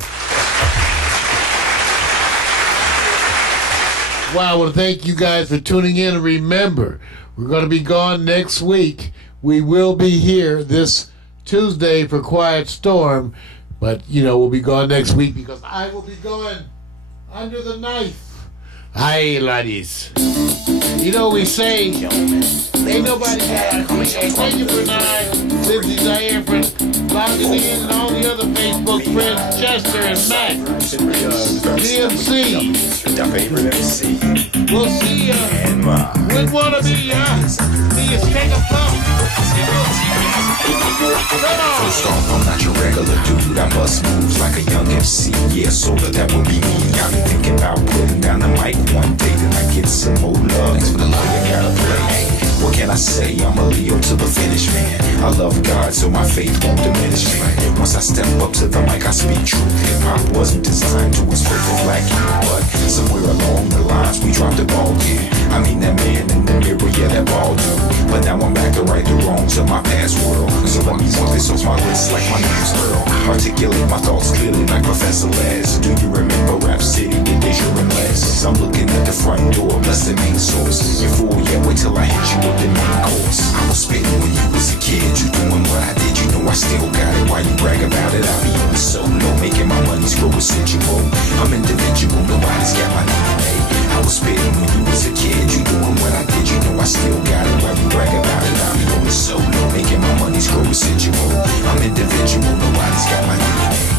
Wow, well, thank you guys for tuning in. And remember, we're going to be gone next week. We will be here this Tuesday for Quiet Storm, but, we'll be gone next week because I will be going under the knife. Aye, laddies. You know what we say? Ain't nobody got thank you for Lindsay Zaire for logging in and all the other Facebook friends, Chester and Matt. DMC. We'll see ya. When wanna be ya. See you take a puff. First off, I'm not your regular dude. I bust moves like a young MC. Yeah, soda, that would be me. I be thinking about putting down the mic one day, then I get some more love. Thanks for the love you gotta play. What can I say? I'm a Leo to the finish, man. I love God, so my faith won't diminish, man. Once I step up to the mic, I speak truth. Hip-hop wasn't designed to expose for black youth, but somewhere along the lines, we dropped the ball, yeah. I mean, that man in the mirror, yeah, that ball dude. But now I'm back to right the wrongs of my past world. So let me walk this off my list like my name's Earl. Articulate my thoughts clearly like Professor Les. Do you remember Rap City with Deja and Les? I'm looking at the front door, bless the main source. You fool, yeah, wait till I hit you with the main course. I was spitting when you was a kid. You doing what I did, you know I still got it. Why you brag about it? I be on the solo, making my money screw residual. I'm individual, nobody's got my DNA. I was spitting when you was a kid. You doing what I did, you know I still got it. Why you brag about it? I be on the solo, making my money screw residual. I'm individual, nobody's got my DNA.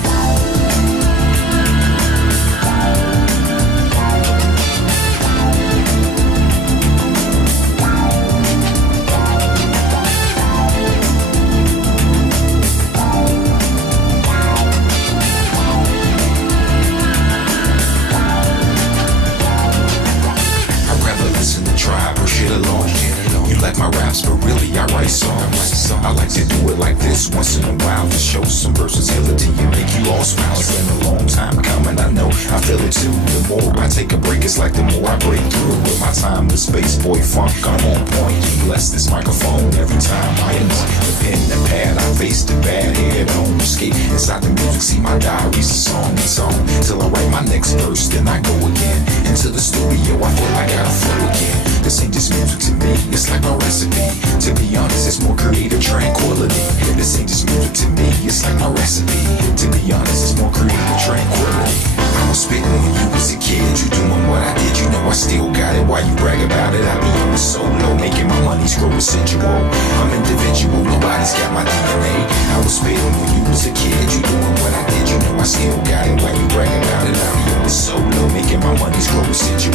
Like my raps, but really I write songs. I like to do it like this once in a while to show some versatility and make you all smile. It's been a long time coming, I know, I feel it too. The more I take a break, it's like the more I break through. With my time, the space boy funk, I'm on point. Bless this microphone every time I anoint the pen and pad. I face the bad head on, escape inside the music. See my diary's a song, it's on till I write my next verse. Then I go again into the studio. I feel I gotta flow again. This ain't just music to me, it's like my recipe. To be honest, it's more creative tranquility. This ain't just music to me, it's like my recipe. To be honest, it's more creative tranquility. I was spitting when you was a kid. You doing what I did, you know I still got it. Why you brag about it? I be on the solo, making my money screw residual. I'm individual, nobody's got my DNA. I was spitting when you was a kid. You doing what I did, you know I still got it. Why you brag about it? I be on the solo, making my money screw residual.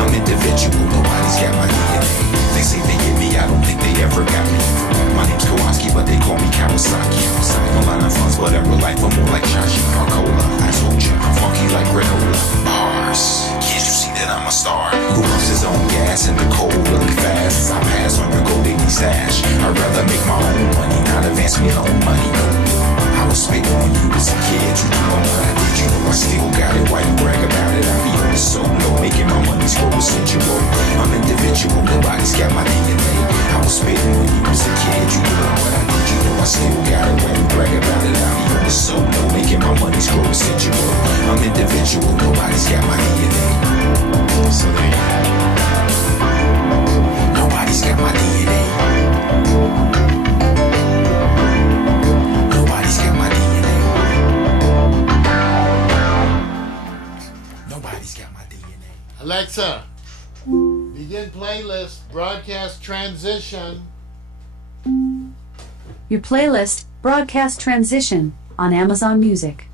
I'm individual, nobody's got my DNA. They say they get me, I don't think they ever got me. My name's Kowalski, but they call me Kawasaki. No line of funds, but in real life I'm more like Shashi Coca-Cola. I told you, I'm funky like granola. Bars, can't you see that I'm a star? Who pumps his own gas in the cold really fast? I pass on your gold digging stash. I'd rather make my own money, not advance me own money. No, I was spitting when you was a kid. You doing what I did, you know I still got it. Why you brag about it? I be on the solo, making my money screw residual. I'm individual, nobody's got my DNA. I was spitting when you was a kid. You doing what I did, you know I still got it. Why you brag about it? I be on the solo, making my money screw residual. I'm individual, nobody's got my DNA. So there you go. Nobody's got my DNA. Nobody's got my DNA. Nobody's got my DNA. Alexa, begin playlist, broadcast transition. Your playlist, Broadcast Transition, on Amazon Music.